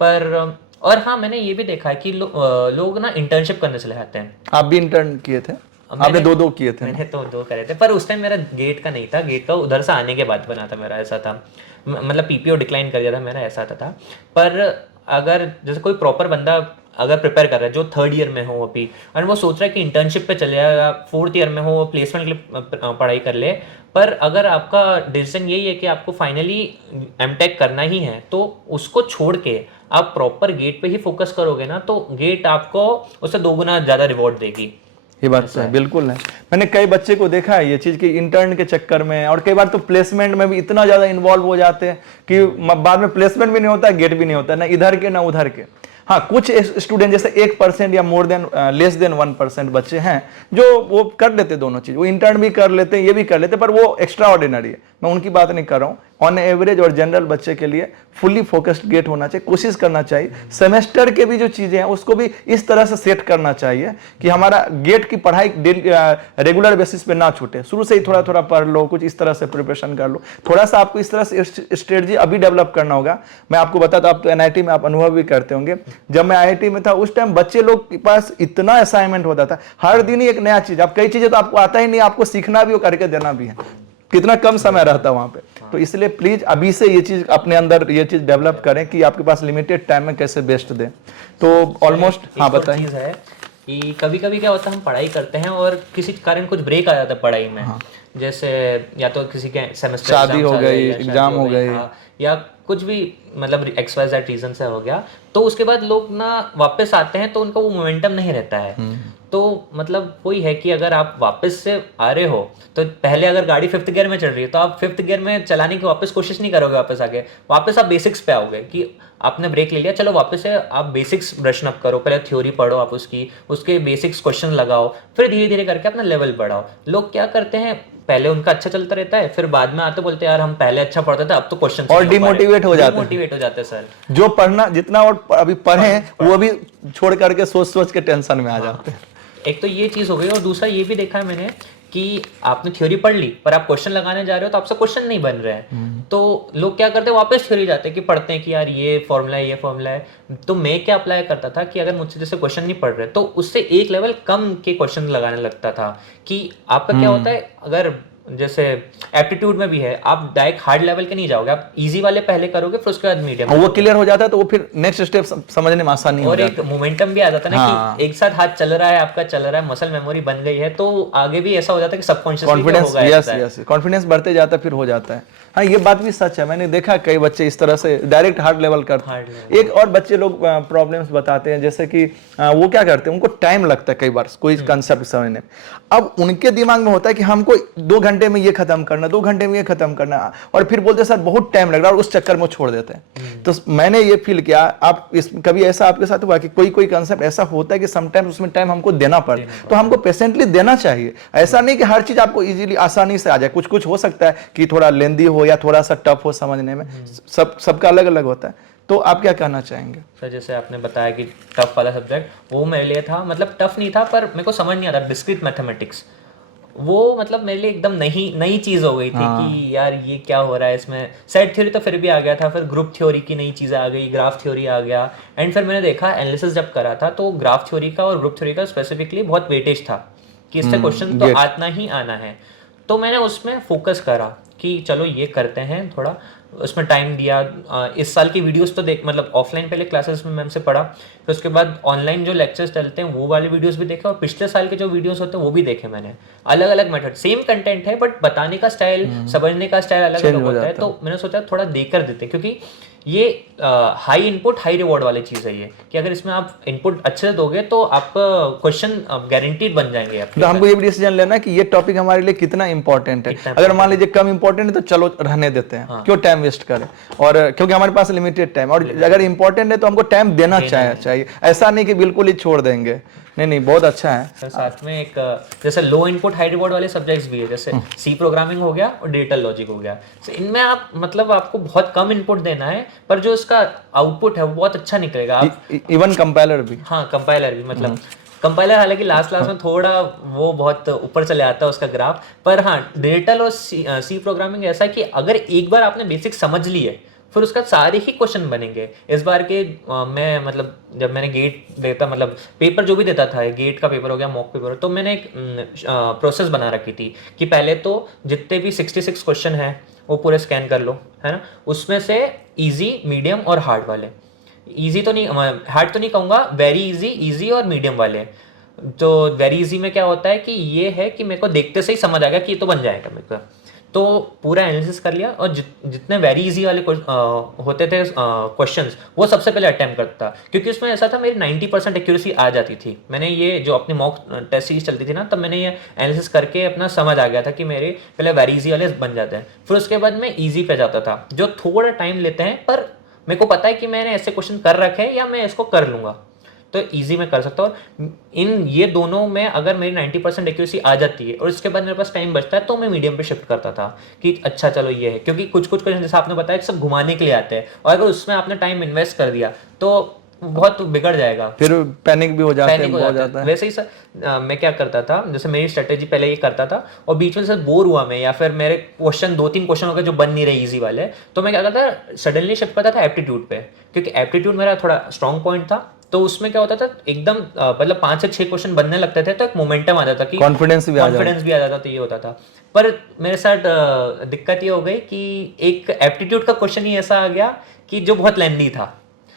पर और हाँ, मैंने ये भी देखा है कि लोग ना इंटर्नशिप करने चले जाते हैं। आप भी इंटर्न किए थे? आपने दो किए थे? मैंने तो 2 करे थे, पर उस टाइम मेरा गेट का नहीं था, गेट का उधर से आने के बाद बना था मेरा, ऐसा था। मतलब PPO डिक्लाइन कर दिया था मेरा, ऐसा था। पर अगर जैसे कोई प्रॉपर बंदा अगर प्रिपेयर कर रहा है जो 3rd ईयर में हो अभी, और वो सोच रहा है कि इंटर्नशिप पे चले जाए, या 4th ईयर में हो प्लेसमेंट के लिए पढ़ाई कर ले, पर अगर आपका डिसीजन यही है कि आपको फाइनली MTech करना ही है, तो उसको छोड़ के आप प्रॉपर गेट पे ही फोकस करोगे ना, तो गेट आपको उससे 2 गुना ज़्यादा रिवॉर्ड देगी। ये बात तो है, बिल्कुल है। मैंने कई बच्चे को देखा है ये चीज़ कि इंटर्न के चक्कर में, और कई बार तो प्लेसमेंट में भी इतना ज़्यादा इन्वॉल्व हो जाते हैं कि बाद में प्लेसमेंट भी नहीं होता, गेट भी नहीं होता, ना इधर के ना उधर के। हाँ, कुछ स्टूडेंट जैसे 1% या लेस देन 1% बच्चे हैं जो वो कर लेते दोनों चीज़, वो इंटर्न भी कर लेते हैं, ये भी कर लेते हैं, पर वो एक्स्ट्रा ऑर्डिनरी है, मैं उनकी बात नहीं कर रहा हूँ। ऑन एवरेज और जनरल बच्चे के लिए फुली फोकस्ड गेट होना चाहिए, कोशिश करना चाहिए। सेमेस्टर के भी जो चीज़ें हैं उसको भी इस तरह से सेट करना चाहिए कि हमारा गेट की पढ़ाई रेगुलर बेसिस पे ना छूटे, शुरू से ही थोड़ा थोड़ा पढ़ लो, कुछ इस तरह से प्रिपरेशन कर लो। थोड़ा सा आपको इस तरह से स्ट्रेटजी अभी डेवलप करना होगा। मैं आपको बताता, आप तो NIT में आप अनुभव भी करते होंगे, जब मैं IIT में था उस टाइम बच्चे लोग के पास इतना असाइनमेंट होता था, हर दिन ही एक नया चीज। अब कई चीजें तो आपको आता ही नहीं, आपको सीखना भी और करके देना भी है, कितना कम समय रहता है वहां पे। तो इसलिए प्लीज अभी से ये चीज अपने अंदर ये चीज डेवलप करें कि आपके पास लिमिटेड टाइम में कैसे बेस्ट दें। तो ऑलमोस्ट हाँ बताइए। चीज है कि कभी कभी क्या होता है, हम पढ़ाई करते हैं और किसी कारण कुछ ब्रेक आ जाता है पढ़ाई में। जैसे या तो किसी के सेमेस्टर शादी हो गई, एग्जाम हो गई, या कुछ भी मतलब XYZ रीजन से हो गया, तो उसके बाद लोग ना वापस आते हैं तो उनका वो मोमेंटम नहीं रहता है। तो मतलब वही है कि अगर आप वापस से आ रहे हो, तो पहले अगर गाड़ी 5th गियर में चल रही है तो आप 5th गियर में चलाने की वापस कोशिश नहीं करोगे, वापस आके वापस आप बेसिक्स पे आओगे कि आपने ब्रेक ले लिया, चलो वापस से आप बेसिक्स ब्रशन अप करो, पहले थ्योरी पढ़ो आप उसके बेसिक्स क्वेश्चन लगाओ, फिर धीरे धीरे करके अपना लेवल बढ़ाओ। लोग क्या करते हैं, पहले उनका अच्छा चलता रहता है, फिर बाद में आते बोलते हैं यार हम पहले अच्छा पढ़ते थे, अब तो क्वेश्चन और डिमोटिवेट हो जाते हैं सर। जो पढ़ना जितना और अभी पढ़े वो भी छोड़ करके सोच के टेंशन में आ जाते हैं। एक तो ये चीज हो गई, और दूसरा ये भी देखा है मैंने कि आपने थ्योरी पढ़ ली पर आप क्वेश्चन लगाने जा रहे हो तो आपसे क्वेश्चन नहीं बन रहे हैं, तो लोग क्या करते हैं, वापस थ्योरी जाते हैं कि पढ़ते हैं कि यार ये फॉर्मूला है, ये फॉर्मूला है। तो मैं क्या अप्लाई करता था कि अगर मुझसे जैसे क्वेश्चन नहीं पढ़ रहे तो उससे एक लेवल कम के क्वेश्चन लगाने लगता था। कि आपका क्या होता है, अगर जैसे एप्टीट्यूड में भी है, आप डायरेक्ट हार्ड लेवल के नहीं जाओगे, आप इजी वाले पहले करोगे, फिर उसके बाद मीडियम, वो क्लियर हो जाता है तो वो फिर नेक्स्ट स्टेप समझने में आसानी हो जाती है। और एक मोमेंटम भी आ जाता है ना कि एक साथ हाथ चल रहा है, आपका चल रहा है, मसल मेमोरी बन गई है, तो आगे भी ऐसा हो जाता है कि सबकॉन्शियसली कॉन्फिडेंस कॉन्फिडेंस बढ़ते जाता है, फिर हो जाता है। हाँ, ये बात भी सच है, मैंने देखा कई बच्चे इस तरह से डायरेक्ट हार्ड लेवल करते हैं। एक और बच्चे लोग प्रॉब्लम्स बताते हैं, जैसे कि वो क्या करते हैं, उनको टाइम लगता है कई बार कोई कंसेप्ट समझने में। अब उनके दिमाग में होता है कि हमको 2 घंटे में ये खत्म करना, 2 घंटे में ये खत्म करना, और फिर बोलते सर बहुत टाइम लग रहा है, और उस चक्कर में छोड़ देते हैं। तो मैंने ये फील किया, आप कभी ऐसा आपके साथ हुआ कि कोई कंसेप्ट ऐसा होता है कि समटाइम्स उसमें टाइम हमको देना पड़ता है, तो हमको पेशेंटली देना चाहिए। ऐसा नहीं कि हर चीज आपको इजीली आसानी से आ जाए, कुछ हो सकता है कि थोड़ा लेंदी हो या थोड़ा सा टफ हो समझने में, सबका अलग अलग होता है। तो आप क्या कहना चाहेंगे सर? जैसे आपने बताया कि टफ वाला सब्जेक्ट वो मेरे लिए था, मतलब टफ नहीं था पर मेरे को समझ नहीं आता डिस्क्रीट मैथमेटिक्स, वो मतलब मेरे लिए एकदम नई चीज़ हो गई थी। कि यार ये क्या हो रहा है इसमें। सेट थ्योरी तो फिर भी आ गया था, फिर ग्रुप थ्योरी की नई चीज़ें आ गई, ग्राफ थ्योरी आ गया, एंड फिर मैंने देखा एनालिसिस जब करा था तो ग्राफ थ्योरी का और ग्रुप थ्योरी का स्पेसिफिकली बहुत वेटेज था कि इससे क्वेश्चन तो आना ही आना है। तो मैंने उसमें फोकस करा कि चलो ये करते हैं, थोड़ा उसमें टाइम दिया। इस साल की वीडियोस तो देख, मतलब ऑफलाइन पहले क्लासेस में मैम से पढ़ा, फिर उसके बाद ऑनलाइन जो लेक्चर्स चलते हैं वो वाले वीडियोस भी देखे, और पिछले साल के जो वीडियोस होते हैं वो भी देखे मैंने। अलग अलग मेथड, सेम कंटेंट है बट बताने का स्टाइल, समझने का स्टाइल अलग अलग होता है। तो मैंने सोचा थोड़ा देकर देते, क्योंकि ये हाई इनपुट हाई रिवॉर्ड वाली चीज़ है ये, कि अगर इसमें आप इनपुट अच्छे से दोगे तो आपका क्वेश्चन गारंटीड बन जाएंगे आपके तो हमको ये भी डिसीजन लेना है कि ये टॉपिक हमारे लिए कितना इंपॉर्टेंट है। अगर मान लीजिए कम इंपॉर्टेंट है तो चलो रहने देते हैं, क्यों टाइम वेस्ट करें, और क्योंकि हमारे पास लिमिटेड टाइम, और अगर इंपॉर्टेंट है तो हमको टाइम देना चाहिए, ऐसा नहीं कि बिल्कुल ही छोड़ देंगे। नहीं, बहुत अच्छा है। तो साथ में एक जैसे लो इनपुट हाई रिवॉर्ड वाले सब्जेक्ट्स भी है, जैसे सी प्रोग्रामिंग हो गया और डिजिटल लॉजिक हो गया। तो इनमें आप मतलब आपको बहुत कम इनपुट देना है, पर जो इसका आउटपुट है वो बहुत अच्छा निकलेगा। इवन कंपाइलर भी, हाँ कंपाइलर भी, मतलब कंपाइलर हालांकि लास्ट में थोड़ा वो बहुत ऊपर चले आता है उसका ग्राफ, पर हाँ डिजिटल और सी प्रोग्रामिंग ऐसा है कि अगर एक बार आपने बेसिक समझ ली है फिर उसका सारे ही क्वेश्चन बनेंगे। इस बार के मैं मतलब जब मैंने गेट देता, मतलब पेपर जो भी देता था, गेट का पेपर हो गया, मॉक पेपर, तो मैंने एक प्रोसेस बना रखी थी कि पहले तो जितने भी 66 क्वेश्चन हैं वो पूरे स्कैन कर लो, है ना। उसमें से इजी, मीडियम और हार्ड वाले, इजी तो नहीं, हार्ड तो नहीं कहूँगा, वेरी इजी, इजी और मीडियम वाले। तो वेरी इजी में क्या होता है कि ये है कि मेरे को देखते से ही समझ आ गया कि ये तो बन जाएगा मेरे को, तो पूरा एनालिसिस कर लिया, और जितने वेरी इजी वाले होते थे क्वेश्चंस वो सबसे पहले अटेम्प्ट करता था, क्योंकि उसमें ऐसा था मेरी 90% एक्यूरेसी आ जाती थी। मैंने ये जो अपनी मॉक टेस्ट सीरीज चलती थी ना, तब मैंने ये एनालिसिस करके अपना समझ आ गया था कि मेरे पहले वेरी इजी वाले बन जाते हैं, फिर उसके बाद मैं ईजी पे जाता था, जो थोड़ा टाइम लेते हैं, पर मेरे को पता है कि मैंने ऐसे क्वेश्चन कर रखे हैं या मैं इसको कर लूँगा, तो इजी में कर सकता हूँ। और इन ये दोनों में अगर मेरी 90% एक्यूरेसी आ जाती है और इसके बाद मेरे पास टाइम बचता है तो मैं मीडियम पे शिफ्ट करता था कि अच्छा चलो ये है, क्योंकि कुछ क्वेश्चन जैसे आपने बताया सब घुमाने के लिए आते हैं, और अगर उसमें आपने टाइम इन्वेस्ट कर दिया तो बहुत बिगड़ जाएगा, फिर पैनिक भी हो जाता है। वैसे ही सर मैं क्या करता था, जैसे मेरी स्ट्रेटेजी पहले ये करता था, और बीच में से बोर हुआ मैं, या फिर मेरे क्वेश्चन 2-3 क्वेश्चन हो गए जो बन नहीं रहे इजी वाले, तो मैं क्या करता था, सडनली शिफ्ट करता था एप्टीट्यूड पे, क्योंकि एप्टीट्यूड मेरा थोड़ा स्ट्रॉन्ग पॉइंट था। तो उसमें क्या होता था, एकदम मतलब 5 से 6 क्वेश्चन बनने लगते थे तो एक मोमेंटम आ जाता कि कॉन्फिडेंस भी आ जाता, तो ये होता था। पर मेरे साथ दिक्कत ये हो गई कि एक एप्टीट्यूड का क्वेश्चन ही ऐसा आ गया कि जो बहुत लेंथी था,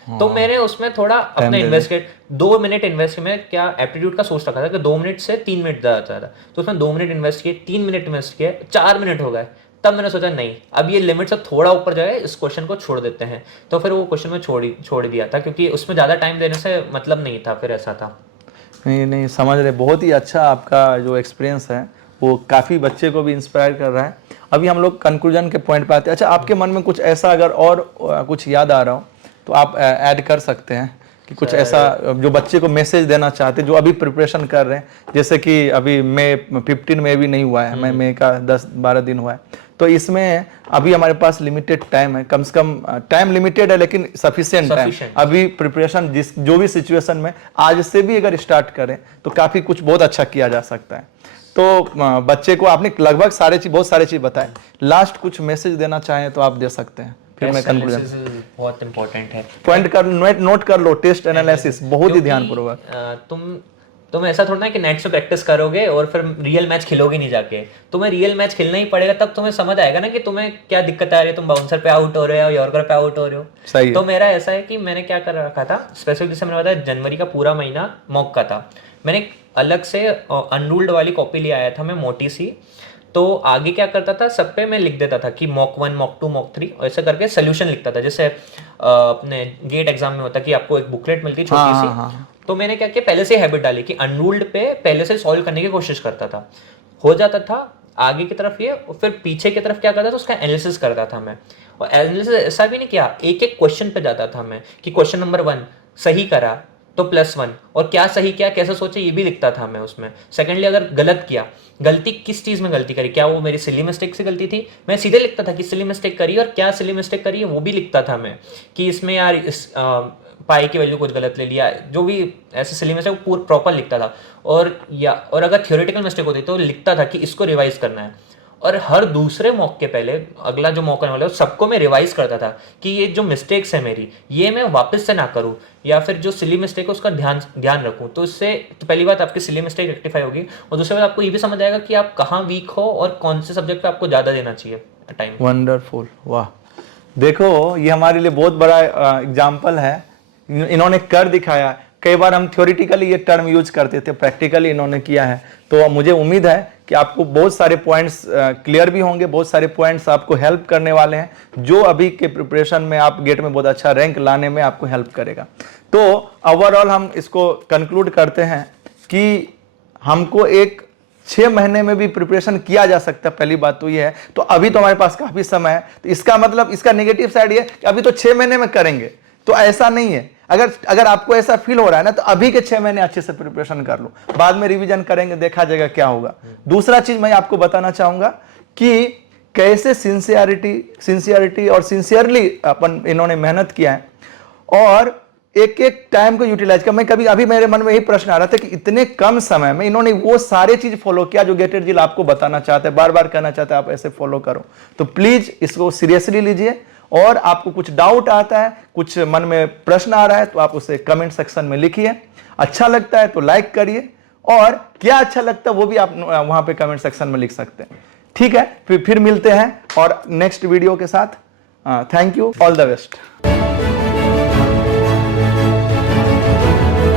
तो मैंने उसमें थोड़ा अपना इन्वेस्टेड 2 मिनट इन्वेस्ट, में क्या एप्टीट्यूड का सोच रखा था कि 2 मिनट से 3 मिनट ज़्यादा था, तो उसमें 2 मिनट इन्वेस्ट किए, 3 मिनट इन्वेस्ट किए, 4 मिनट हो गए, तब मैंने सोचा नहीं अब ये लिमिट से थोड़ा ऊपर जाए, इस क्वेश्चन को छोड़ देते हैं, तो फिर वो क्वेश्चन में छोड़ दिया था, क्योंकि उसमें ज़्यादा टाइम देने से मतलब नहीं था, फिर ऐसा था। नहीं समझ रहे, बहुत ही अच्छा आपका जो एक्सपीरियंस है वो काफ़ी बच्चे को भी इंस्पायर कर रहा है। अभी हम लोग कंक्लूजन के पॉइंट पे आते हैं। अच्छा, आपके मन में कुछ ऐसा अगर और कुछ याद आ रहा हो तो आप ऐड कर सकते हैं कि कुछ ऐसा जो बच्चे को मैसेज देना चाहते जो अभी प्रिपरेशन कर रहे हैं, जैसे कि अभी मई 15 में भी नहीं हुआ है, मई का 10-12 दिन हुआ है, तो इसमें अभी हमारे पास लिमिटेड टाइम है, कम से कम टाइम लिमिटेड है लेकिन सफिशिएंट टाइम। अभी प्रिपरेशन जो भी सिचुएशन में आज से भी अगर स्टार्ट करें तो काफ़ी कुछ बहुत अच्छा किया जा सकता है। तो बच्चे को आपने लगभग बहुत सारे चीज़ बताए, लास्ट कुछ मैसेज देना चाहें तो आप दे सकते हैं, फिर मैं कंक्लूजन। बहुत इंपॉर्टेंट है, पॉइंट कर नोट कर लो, टेस्ट एनालिसिस बहुत ही ध्यानपूर्वक। तुम ऐसा थोड़ा ना कि नेट से प्रैक्टिस करोगे और फिर रियल मैच खेलोगे नहीं जाके, तुम्हें रियल मैच खेलना ही पड़ेगा, तब तुम्हें समझ आएगा ना कि तुम्हें क्या दिक्कत आ रही है, तुम बाउंसर पे आउट हो रहे हो, यॉर्कर पे आउट हो रहे हो। सही है। तो मेरा ऐसा है कि मैंने क्या कर रखा था, स्पेसिफिक जैसे मैंने बताया जनवरी का पूरा महीना मॉक का था, मैंने अलग से अनरूल्ड वाली कॉपी ले आया था मैं, मोटी सी। तो आगे क्या करता था, सब पे मैं लिख देता था कि मॉक 1, मॉक 2, मॉक 3, ऐसे करके सोल्यूशन लिखता था। जैसे अपने गेट एग्जाम में होता कि आपको एक बुकलेट मिलती है छोटी सी, तो मैंने क्या किया, पहले से हैबिट डाली कि अनरूल्ड पे पहले से सॉल्व करने की कोशिश करता था, हो जाता था आगे की तरफ ये, और फिर पीछे की तरफ क्या करता था, उसका एनालिसिस करता था मैं। और एनालिसिस ऐसा भी नहीं किया, एक एक क्वेश्चन पे जाता था मैं कि क्वेश्चन नंबर 1 सही करा तो +1, और क्या सही किया, कैसे सोचे, ये भी लिखता था मैं उसमें। सेकेंडली अगर गलत किया, गलती किस चीज़ में गलती करी, क्या वो मेरी सिली मिस्टेक से गलती थी, मैं सीधे लिखता था कि सिली मिस्टेक करी, और क्या सिली मिस्टेक करी है वो भी लिखता था मैं, कि इसमें यार इस पाई की वैल्यू कुछ गलत ले लिया, जो भी ऐसे सिली मिस्टेक पूरा प्रॉपर लिखता था। और अगर थ्योरेटिकल मिस्टेक होती तो लिखता था कि इसको रिवाइज करना है, और हर दूसरे मॉक के पहले अगला जो मॉक आने वाला है सबको मैं रिवाइज करता था कि ये जो मिस्टेक्स है मेरी, ये मैं वापस से ना करूं, या फिर जो सिली मिस्टेक है उसका ध्यान रखूं। तो इससे तो पहली बात आपकी सिली मिस्टेक रेक्टिफाई होगी, और दूसरी बात आपको ये भी समझ आएगा कि आप कहाँ वीक हो और कौन से सब्जेक्ट पे आपको ज़्यादा देना चाहिए टाइम। वंडरफुल, वाह, देखो ये हमारे लिए बहुत बड़ा एग्जाम्पल है, इन्होंने कर दिखाया। कई बार हम थ्योरेटिकली ये टर्म यूज करते थे, प्रैक्टिकली इन्होंने किया है, तो मुझे उम्मीद है कि आपको बहुत सारे पॉइंट्स क्लियर भी होंगे, बहुत सारे पॉइंट्स आपको हेल्प करने वाले हैं जो अभी के प्रिपरेशन में आप गेट में बहुत अच्छा रैंक लाने में आपको हेल्प करेगा। तो ओवरऑल हम इसको कंक्लूड करते हैं कि हमको एक 6 महीने में भी प्रिपरेशन किया जा सकता है, पहली बात तो ये है। तो अभी तो हमारे पास काफी समय है, तो इसका मतलब इसका नेगेटिव साइड ये कि अभी तो 6 महीने में करेंगे, तो ऐसा नहीं है। अगर आपको ऐसा फील हो रहा है ना, तो अभी के 6 महीने अच्छे से प्रिपरेशन कर लो, बाद में रिवीजन करेंगे, देखा जाएगा क्या होगा। दूसरा चीज मैं आपको बताना चाहूंगा कि कैसे सिंसियरिटी और सिंसियरली अपन इन्होंने मेहनत किया है और एक एक टाइम को यूटिलाइज कर। मैं कभी अभी मेरे मन में यही प्रश्न आ रहा था कि इतने कम समय में इन्होंने वो सारे चीज फॉलो किया जो गेटेड जिल आपको बताना चाहते हैं, बार बार कहना चाहते हैं आप ऐसे फॉलो करो। तो प्लीज इसको सीरियसली लीजिए, और आपको कुछ डाउट आता है, कुछ मन में प्रश्न आ रहा है, तो आप उसे कमेंट सेक्शन में लिखिए। अच्छा लगता है तो लाइक करिए, और क्या अच्छा लगता है वो भी आप वहां पे कमेंट सेक्शन में लिख सकते हैं। ठीक है, फिर मिलते हैं और नेक्स्ट वीडियो के साथ। Thank you, all the best.